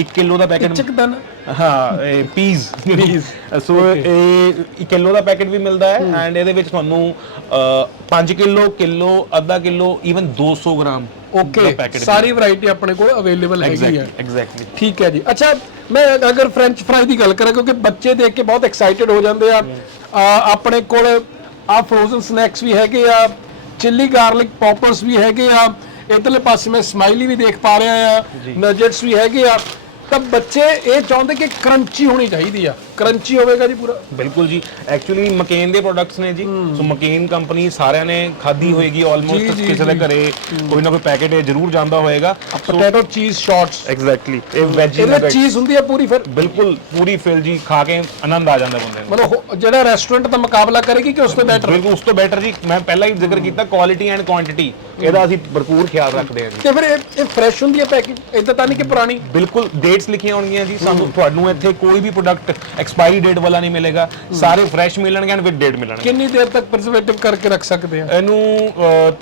1 ਕਿਲੋ ਦਾ ਪੈਕੇਟ ਚਿਕਨ ਹਾਂ ਇਹ ਪੀਜ਼ Peas, ਸੋ ਇਹ 1 ਕਿਲੋ ਦਾ ਪੈਕੇਟ ਵੀ ਮਿਲਦਾ ਹੈ ਐਂਡ ਇਹਦੇ ਵਿੱਚ ਤੁਹਾਨੂੰ 5 ਕਿਲੋ ਕਿਲੋ ਅੱਧਾ ਕਿਲੋ ਈਵਨ 200 ਗ੍ਰਾਮ ਓਕੇ ਸਾਰੀ ਵੈਰਾਈਟੀ ਆਪਣੇ ਕੋਲ ਅਵੇਲੇਬਲ ਹੈਗੀ ਹੈ। ਐਗਜ਼ੈਕਟਲੀ ਠੀਕ ਹੈ ਜੀ। ਅੱਛਾ ਮੈਂ ਅਗਰ ਫ੍ਰੈਂਚ ਫਰਾਈ ਦੀ ਗੱਲ ਕਰਾਂ ਕਿਉਂਕਿ ਬੱਚੇ ਦੇਖ ਕੇ ਬਹੁਤ ਐਕਸਾਈਟਿਡ ਹੋ ਜਾਂਦੇ ਆ, ਆਪਣੇ ਕੋਲ ਆ ਫਰੋਜ਼ਨ ਸਨੈਕਸ ਵੀ ਹੈਗੇ ਆ ਚਿੱਲੀ ਗਾਰਲਿਕ ਪੌਪਰਸ ਵੀ ਹੈਗੇ ਆ। ਇਧਰਲੇ ਪਾਸੇ ਮੈਂ ਸਮਾਈਲੀ ਵੀ ਦੇਖ ਪਾ ਰਿਹਾ ਆ। ਨਗੇਟਸ ਵੀ ਹੈਗੇ ਆ। ਤਾਂ ਬੱਚੇ ਇਹ ਚਾਹੁੰਦੇ ਕਿ ਕਰੰਚੀ ਹੋਣੀ ਚਾਹੀਦੀ ਆ। ਕਰੰਚੀ ਹੋਵੇਗਾ ਜੀ ਪੂਰਾ। ਬਿਲਕੁਲ ਜੀ। ਐਕਚੁਅਲੀ ਮਕੇਨ ਦੇ ਪ੍ਰੋਡਕਟਸ ਨੇ ਜੀ। ਸੋ ਮਕੇਨ ਕੰਪਨੀ ਸਾਰਿਆਂ ਨੇ ਖਾਦੀ ਹੋਏਗੀ ਆਲਮੋਸਟ ਕਿਸੇ ਦੇ। ਘਰੇ ਕੋਈ ਨਾ ਕੋਈ ਪੈਕੇਟ ਇਹ ਜ਼ਰੂਰ ਜਾਂਦਾ ਹੋਏਗਾ। ਪੋਟੈਟੋ ਚੀਜ਼ ਸ਼ਾਰਟਸ ਐਗਜ਼ੈਕਟਲੀ ਇਹ ਵੈਜ ਇਹਦੇ ਚੀਜ਼ ਹੁੰਦੀ ਹੈ ਪੂਰੀ ਫਿਰ। ਬਿਲਕੁਲ ਪੂਰੀ ਫਿਲ ਜੀ ਖਾ ਕੇ ਆਨੰਦ ਆ ਜਾਂਦਾ ਬੰਦੇ ਨੂੰ। ਮਤਲਬ ਜਿਹੜਾ ਰੈਸਟੋਰੈਂਟ ਦਾ ਮੁਕਾਬਲਾ ਕਰੇਗੀ ਕਿ ਉਸ ਤੋਂ ਬੈਟਰ ਬਿਲਕੁਲ ਉਸ ਤੋਂ ਬੈਟਰ ਜੀ। ਮੈਂ ਪਹਿਲਾਂ ਹੀ ਜ਼ਿਕਰ ਕੀਤਾ ਕੁਆਲਿਟੀ ਐਂਡ ਕੁਆਂਟੀਟੀ ਇਹਦਾ ਅਸੀਂ ਭਰਪੂਰ ਖਿਆਲ ਰੱਖਦੇ ਹਾਂ ਜੀ। ਤੇ ਫਿਰ ਇਹ ਇਹ ਫਰੈਸ਼ ਹੁੰਦੀ ਹੈ ਪੈਕਿੰਗ ਇਦਾਂ ਤਾਂ ਨਹੀਂ ਕਿ ਪੁਰਾਣੀ? ਬਿਲਕੁਲ ਡੇਟਸ ਲਿਖੀਆਂ ਹੋਣਗੀਆਂ ਜੀ। ਸਾਨੂੰ ਤੁਹਾਨੂੰ ਇੱਥੇ ਕੋਈ ਵੀ ਪ੍ਰੋਡਕਟ ਐਕਸਪਾਇਰੀ ਡੇਟ ਵਾਲਾ ਨਹੀਂ ਮਿਲੇਗਾ ਸਾਰੇ ਫਰੈਸ਼ ਮਿਲਣਗੇ ਐਂਡ ਵਿਦ ਡੇਟ ਮਿਲਣਗੇ। ਕਿੰਨੀ ਦੇਰ ਤੱਕ ਪ੍ਰੀਜ਼ਰਵੇਟਿਵ ਕਰਕੇ ਰੱਖ ਸਕਦੇ ਆ? ਇਹਨੂੰ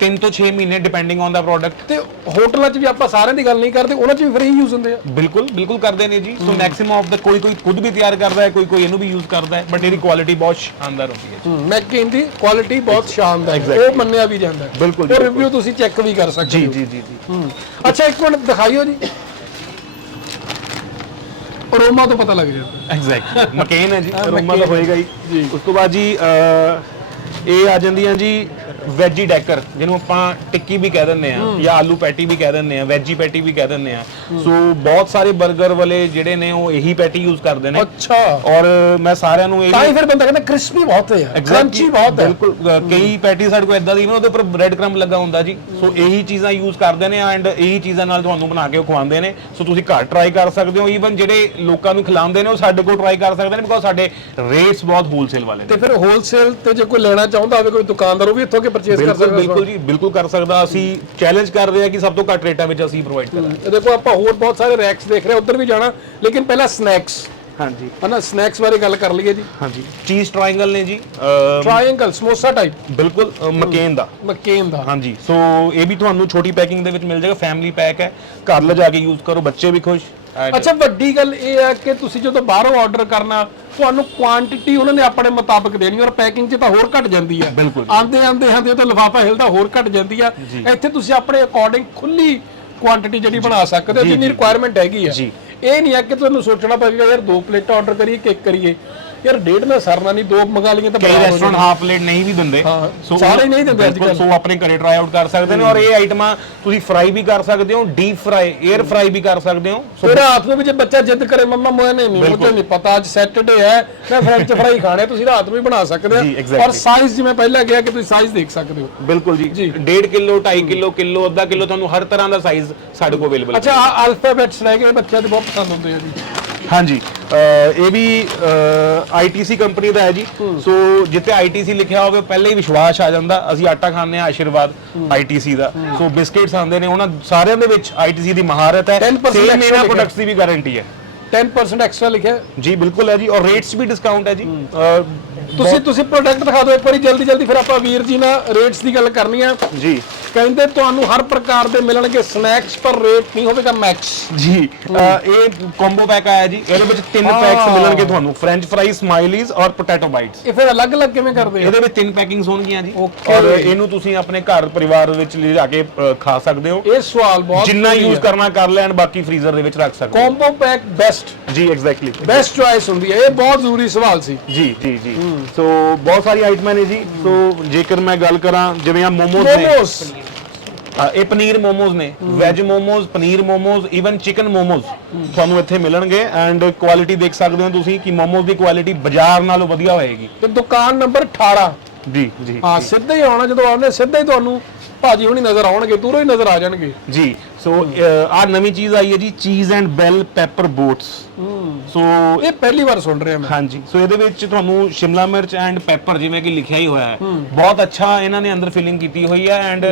3 ਤੋਂ 6 ਮਹੀਨੇ ਡਿਪੈਂਡਿੰਗ ਔਨ ਦਾ ਪ੍ਰੋਡਕਟ ਤੇ ਹੋਟਲਾਂ 'ਚ ਵੀ ਆਪਾਂ ਸਾਰਿਆਂ ਦੀ ਗੱਲ ਨਹੀਂ ਕਰਦੇ ਉਹਨਾਂ 'ਚ ਵੀ ਫ੍ਰੀ ਯੂਜ਼ ਹੁੰਦੇ ਆ। ਬਿਲਕੁਲ ਬਿਲਕੁਲ ਕਰਦੇ ਨੇ ਜੀ। ਸੋ ਮੈਕਸਿਮਮ ਆਫ ਦਾ ਕੋਈ ਕੋਈ ਖੁਦ ਵੀ ਤਿਆਰ ਕਰਦਾ ਹੈ ਕੋਈ ਕੋਈ ਇਹਨੂੰ ਵੀ ਯੂਜ਼ ਕਰਦਾ ਹੈ ਬਟ ਇਹਦੀ ਕੁਆਲਿਟੀ ਬਹੁਤ ਸ਼ਾਨਦਾਰ ਹੁੰਦੀ ਹੈ ਮੈਂ ਕਹਿੰਦੀ ਕੁਆਲਿਟੀ ਬਹੁਤ ਸ਼ਾਨਦਾਰ ਹੈ। ਉਹ ਮੰਨਿਆ ਵੀ ਜਾਂਦਾ ਹੈ। ਬਿਲਕੁਲ ਰਿਵਿਊ ਤੁਸੀਂ ਚੈੱਕ ਵੀ ਕਰ ਸਕਦੇ ਹੋ। ਜੀ ਜੀ ਜੀ। ਅੱਛਾ ਇੱਕ ਮਿੰਟ ਦਿਖਾਈਓ ਜੀ। ਅਰੋਮਾ ਤੋਂ ਪਤਾ ਲੱਗ ਜਾਂਦਾ। ਐਗਜ਼ੈਕਟ ਮਕੇਨ ਹੈ ਜੀ। ਅਰੋਮਾ ਤਾਂ ਹੋਏਗਾ ਹੀ। ਜੀ। ਉਸ ਤੋਂ ਬਾਅਦ ਜੀ ਅਹ, ਇਹ ਆ ਜਾਂਦੀਆਂ ਜੀ ਵੈਜੀ ਡੈਕਰ ਜਿਹਨੂੰ ਆਪਾਂ ਟਿੱਕੀ ਵੀ ਕਹਿ ਦਿੰਦੇ ਆ ਜਾਂ ਆਲੂ ਪੈਟੀ ਵੀ ਕਹਿ ਦਿੰਦੇ ਆ ਵੈਜੀ ਪੈਟੀ ਵੀ ਕਹਿ ਦਿੰਦੇ ਆ ਸੋ ਬਹੁਤ ਸਾਰੇ 버ਗਰ ਵਾਲੇ ਜਿਹੜੇ ਨੇ ਉਹ ਇਹੀ ਪੈਟੀ ਯੂਜ਼ ਕਰਦੇ ਨੇ। ਅੱਛਾ। ਔਰ ਮੈਂ ਸਾਰਿਆਂ ਨੂੰ ਇਹ ਤਾਂ ਹੀ ਫਿਰ ਬੰਦਾ ਕਹਿੰਦਾ ਕ੍ਰਿਸਪੀ ਬਹੁਤ ਹੈ ਕਰੰਚੀ ਬਹੁਤ ਹੈ। ਬਿਲਕੁਲ ਕਈ ਪੈਟੀ ਸਾਡੇ ਕੋਲ ਇਦਾਂ ਦੀ ਨੇ ਉਹਦੇ ਉੱਪਰ ਬ੍ਰੈਡ ਕ੍ਰੰਬ ਲੱਗਾ ਹੁੰਦਾ ਜੀ। ਸੋ ਇਹੀ ਚੀਜ਼ਾਂ ਯੂਜ਼ ਕਰਦੇ ਨੇ ਐਂਡ ਇਹੀ ਚੀਜ਼ਾਂ ਨਾਲ ਤੁਹਾਨੂੰ ਬਣਾ ਕੇ ਖਵਾਉਂਦੇ ਨੇ। ਸੋ ਤੁਸੀਂ ਘਰ ਟਰਾਈ ਕਰ ਸਕਦੇ ਹੋ ਈਵਨ ਜਿਹੜੇ ਲੋਕਾਂ ਨੂੰ ਖਿਲਾਉਂਦੇ ਨੇ ਉਹ ਸਾਡੇ ਕੋਲ ਟਰਾਈ ਕਰ ਸਕਦੇ ਨੇ ਬਿਕੋਜ਼ ਸਾਡੇ ਰੇਟਸ ਬਹੁਤ ਹੋਲਸੇਲ ਵਾਲੇ ਨੇ। ਤੇ ਫਿਰ ਹੋਲਸੇਲ ਤੇ ਜੇ ਕੋਈ ਲੈਣਾ ਚਾਹੁੰਦਾ ਹੋਵੇ ਕੋਈ ਦੁਕਾਨਦਾਰ ਉਹ ਵੀ ਇੱਥੋਂ ਕੇ ਪਰਚੇਸ ਕਰ ਸਕਦਾ ਬਿਲਕੁਲ ਜੀ ਬਿਲਕੁਲ ਕਰ ਸਕਦਾ। ਅਸੀਂ ਚੈਲੰਜ ਕਰ ਰਹੇ ਹਾਂ ਕਿ ਸਭ ਤੋਂ ਘੱਟ ਰੇਟਾਂ ਵਿੱਚ ਅਸੀਂ ਪ੍ਰੋਵਾਈਡ ਕਰਾਂਗੇ। ਇਹ ਦੇਖੋ ਆਪਾਂ ਹੋਰ ਬਹੁਤ ਸਾਰੇ ਰੈਕਸ ਦੇਖ ਰਹੇ ਉੱਧਰ ਵੀ ਜਾਣਾ ਲੇਕਿਨ ਪਹਿਲਾਂ ਸਨੈਕਸ ਹਾਂਜੀ। ਹਨਾ ਸਨੈਕਸ ਬਾਰੇ ਗੱਲ ਕਰ ਲਈਏ ਜੀ। ਹਾਂਜੀ। ਚੀਜ਼ ਟ੍ਰਾਇੰਗਲ ਨੇ ਜੀ ਟ੍ਰਾਇੰਗਲ ਸਮੋਸਾ ਟਾਈਪ ਬਿਲਕੁਲ ਮਕੇਨ ਦਾ। ਮਕੇਨ ਦਾ। ਹਾਂਜੀ ਸੋ ਇਹ ਵੀ ਤੁਹਾਨੂੰ ਛੋਟੀ ਪੈਕਿੰਗ ਦੇ ਵਿੱਚ ਮਿਲ ਜਾਏਗਾ ਫੈਮਿਲੀ ਪੈਕ ਹੈ। ਘਰ ਲਿਜਾ ਕੇ ਯੂਜ਼ ਕਰੋ ਬੱਚੇ ਵੀ ਖੁਸ਼। ਅੱਛਾ ਵੱਡੀ ਗੱਲ ਇਹ ਹੈ ਕਿ ਤੁਸੀਂ ਜਦੋਂ ਬਾਹਰੋਂ ਆਰਡਰ ਕਰਨਾ ਤੁਹਾਨੂੰ ਕੁਆਂਟੀਟੀ ਉਹਨਾਂ ਨੇ ਆਪਣੇ ਮੁਤਾਬਕ ਦੇਣੀ ਔਰ ਪੈਕਿੰਗ 'ਚ ਤਾਂ ਹੋਰ ਘਟ ਜਾਂਦੀ ਹੈ। ਆਂਦੇ ਆਂਦੇ ਆਂਦੇ ਤਾਂ ਲਿਫਾਫਾ ਹਿਲਦਾ ਹੋਰ ਘਟ ਜਾਂਦੀ ਆ ਇੱਥੇ ਤੁਸੀਂ ਆਪਣੇ ਅਕੋਰਡਿੰਗ ਖੁੱਲੀ ਕੁਆਂਟੀਟੀ ਜਿਹੜੀ ਬਣਾ ਸਕਦੇ ਹੋ ਜਿੰਨੀ ਰਿਕੁਆਇਰਮੈਂਟ ਹੈਗੀ ਆ। ਇਹ ਨਹੀਂ ਹੈ ਕਿ ਤੁਹਾਨੂੰ ਸੋਚਣਾ ਪਵੇਗਾ ਯਾਰ ਦੋ ਪਲੇਟਾਂ ਆਰਡਰ ਕਰੀਏ ਕਿ ਇੱਕ ਕਰੀਏ। ਯਾਰ ਡੇਢ ਨਾਲ ਸਰਨਾ ਨਹੀਂ ਦੋ ਮੰਗਾ ਲਈਏ ਤਾਂ ਕਈ ਹੋ ਰੈਸਟੋਰੈਂਟ ਹਾਫ ਪਲੇਟ ਨਹੀਂ ਵੀ ਦਿੰਦੇ। ਹਾਂ, ਸੋ ਸਾਰੇ ਨਹੀਂ ਦਿੰਦੇ ਅੱਜ ਬਿਲਕੁਲ, ਸੋ ਆਪਣੇ ਘਰੇ ਟਰਾਈ ਆਊਟ ਕਰ ਸਕਦੇ ਨੇ ਔਰ ਇਹ ਆਈਟਮਾਂ ਤੁਸੀਂ ਫਰਾਈ ਵੀ ਕਰ ਸਕਦੇ ਹੋ ਡੀਪ ਫਰਾਈ 에ਅਰ ਫਰਾਈ ਵੀ ਕਰ ਸਕਦੇ ਹੋ। ਸੋ ਫਿਰ ਰਾਤ ਨੂੰ ਵੀ ਜੇ ਬੱਚਾ ਜਿੱਦ ਕਰੇ ਮੰਮਾ ਮੈਂ ਨਹੀਂ ਨਹੀਂ ਮੁਝੇ ਨਹੀਂ ਪਤਾ ਅੱਜ ਸੈਟਰਡੇ ਹੈ ਮੈਂ ਫ੍ਰੈਂਚ ਫਰਾਈ ਖਾਣੇ ਤੁਸੀਂ ਰਾਤ ਨੂੰ ਵੀ ਬਣਾ ਸਕਦੇ ਜੀ, ਹੋ exactly. ਔਰ ਸਾਈਜ਼ ਜਿਵੇਂ ਪਹਿਲਾਂ ਗਿਆ ਕਿ ਤੁਸੀਂ ਸਾਈਜ਼ ਦੇਖ ਸਕਦੇ ਹੋ। ਬਿਲਕੁਲ ਜੀ। 1.5 ਕਿਲੋ 2.5 ਕਿਲੋ ਕਿਲੋ ਅੱਧਾ ਕਿਲੋ ਤੁਹਾਨੂੰ ਹਰ ਤਰ੍ਹਾਂ ਦਾ ਸਾਈਜ਼ ਸਾਡੇ ਕੋਲ ਅਵੇਲੇਬਲ ਅੱਛਾ ਆ ਅਲਫਾਬੈਟਸ ਲੈ ਕੇ ਬੱਚਿਆਂ ਦੇ ਬਹੁਤ ਪਸੰਦ ਹੁੰਦੇ ਆ ਜੀ। ਹਾਂਜੀ। ਅਹ ਇਹ ਵੀ ਆਈਟੀਸੀ ਕੰਪਨੀ ਦਾ ਹੈ ਜੀ। ਸੋ ਜਿੱਥੇ ਆਈਟੀਸੀ ਲਿਖਿਆ ਹੋਵੇ ਪਹਿਲੇ ਹੀ ਵਿਸ਼ਵਾਸ ਆ ਜਾਂਦਾ ਅਸੀਂ ਆਟਾ ਖਾਂਦੇ ਆ ਆਸ਼ੀਰਵਾਦ ਆਈਟੀਸੀ ਦਾ। ਸੋ ਬਿਸਕਟਸ ਆਉਂਦੇ ਨੇ ਉਹਨਾਂ ਸਾਰਿਆਂ ਦੇ ਵਿੱਚ ਆਈਟੀਸੀ ਦੀ ਮਹਾਰਤ ਹੈ। 10% ਸੇਮ extra ਇਹਨਾਂ ਲਿਖਿਆ। ਪ੍ਰੋਡਕਟਸ ਦੀ ਵੀ ਗਾਰੰਟੀ ਹੈ। 10% ਐਕਸਟਰਾ ਲਿਖਿਆ। ਹੈ। ਜੀ ਬਿਲਕੁਲ ਹੈ ਜੀ ਔਰ ਰੇਟਸ ਵੀ ਡਿਸਕਾਊਂਟ ਹੈ ਜੀ। ਅਹ, ਤੁਸੀਂ ਤੁਸੀਂ ਪ੍ਰੋਡਕਟ ਦਿਖਾ ਦਿਓ ਇੱਕ ਵਾਰੀ ਜਲਦੀ ਜਲਦੀ ਫਿਰ ਆਪਾਂ ਵੀਰ ਜੀ ਨਾਲ ਰੇਟਸ ਦੀ ਗੱਲ ਕਰਨੀ ਆ। ਜੀ। ਕਹਿੰਦੇ ਤੁਹਾਨੂੰ ਹਰ ਪ੍ਰਕਾਰ ਦੇ ਮਿਲਣਗੇ ਸਨੈਕਸ ਪਰ ਰੇਟ ਨਹੀਂ ਹੋਵੇਗਾ ਮੈਕਸ ਜੀ ਇਹ ਕੰਬੋ ਪੈਕ ਆਇਆ ਜੀ ਇਹਦੇ ਵਿੱਚ ਤਿੰਨ ਪੈਕਸ ਮਿਲਣਗੇ ਤੁਹਾਨੂੰ ਫ੍ਰੈਂਚ ਫਰਾਈ ਸਮਾਈਲੀਜ਼ ਔਰ ਪੋਟੈਟੋ ਬਾਈਟਸ ਇਹ ਫਿਰ ਅਲੱਗ-ਅਲੱਗ ਕਿਵੇਂ ਕਰਦੇ ਆ? ਇਹਦੇ ਵਿੱਚ ਤਿੰਨ ਪੈਕਿੰਗਸ ਹੋਣਗੀਆਂ ਜੀ। Okay. ਔਰ ਇਹਨੂੰ ਤੁਸੀਂ ਆਪਣੇ ਘਰ ਪਰਿਵਾਰ ਵਿੱਚ ਲੈ ਜਾ ਕੇ ਖਾ ਸਕਦੇ ਹੋ। ਇਹ ਸਵਾਲ ਬਹੁਤ ਜਿੰਨਾ ਯੂਜ਼। ਕਰਨਾ ਕਰ ਲੈਣ ਬਾਕੀ ਫ੍ਰੀਜ਼ਰ ਦੇ ਵਿੱਚ ਰੱਖ ਸਕਦੇ ਹੋ। ਕੰਬੋ ਪੈਕ ਬੈਸਟ ਜੀ ਐਗਜ਼ੈਕਟਲੀ ਬੈਸਟ ਚੁਆਇਸ ਹੁੰਦੀ ਹੈ। ਇਹ ਬਹੁਤ ਜ਼ਰੂਰੀ ਸਵਾਲ ਸੀ। ਜੀ ਜੀ ਜੀ। ਸੋ ਬਹੁਤ ਸਾਰੀ ਆਈਟਮਾਂ ਨੇ ਜੀ। ਸੋ ਜੇਕਰ ਮੈਂ ਗੱਲ ਕਰਾਂ ਜਿਵੇਂ ਆ ਨੇ। ਮੋਮੋਸ ਅ, ਇਹ ਪਨੀਰ ਮੋਮੋਜ਼ ਨੇ। Veg momos paneer momos even chicken momos ਤੁਹਾਨੂੰ ਇੱਥੇ ਮਿਲਣਗੇ ਐਂਡ ਕੁਆਲਿਟੀ ਦੇਖ ਸਕਦੇ ਹੋ ਤੁਸੀਂ ਕਿ ਮੋਮੋਜ਼ ਦੀ ਕੁਆਲਿਟੀ ਬਾਜ਼ਾਰ ਨਾਲੋਂ ਵਧੀਆ ਹੋਏਗੀ। ਤੇ ਦੁਕਾਨ ਨੰਬਰ 18 ਜੀ ਜੀ। ਹਾਂ ਸਿੱਧਾ ਹੀ ਆਉਣਾ ਜਦੋਂ ਆਉਣੇ ਸਿੱਧਾ ਹੀ ਤੁਹਾਨੂੰ ਭਾਜੀ ਹੁਣੀ ਨਜ਼ਰ ਆਉਣਗੇ ਦੂਰੋਂ ਹੀ ਨਜ਼ਰ ਆ ਜਾਣਗੇ। ਜੀ ਸੋ ਆ ਨਵੀਂ ਚੀਜ਼ ਆਈ ਹੈ ਜੀ cheese and bell pepper boats so ਇਹ ਪਹਿਲੀ ਵਾਰ ਸੁਣ ਰਿਹਾ ਮੈਂ। ਹਾਂਜੀ। ਸੋ ਇਹਦੇ ਵਿੱਚ ਤੁਹਾਨੂੰ ਸ਼ਿਮਲਾ ਮਿਰਚ ਐਂਡ ਪੈਪਰ ਜਿਵੇਂ ਕਿ ਲਿਖਿਆ ਹੀ ਹੋਇਆ ਹੈ। ਬਹੁਤ ਅੱਛਾ ਇਹਨਾਂ ਨੇ ਅੰਦਰ ਫਿਲਿੰਗ ਕੀਤੀ ਹੋਈ ਹੈ ਐਂਡ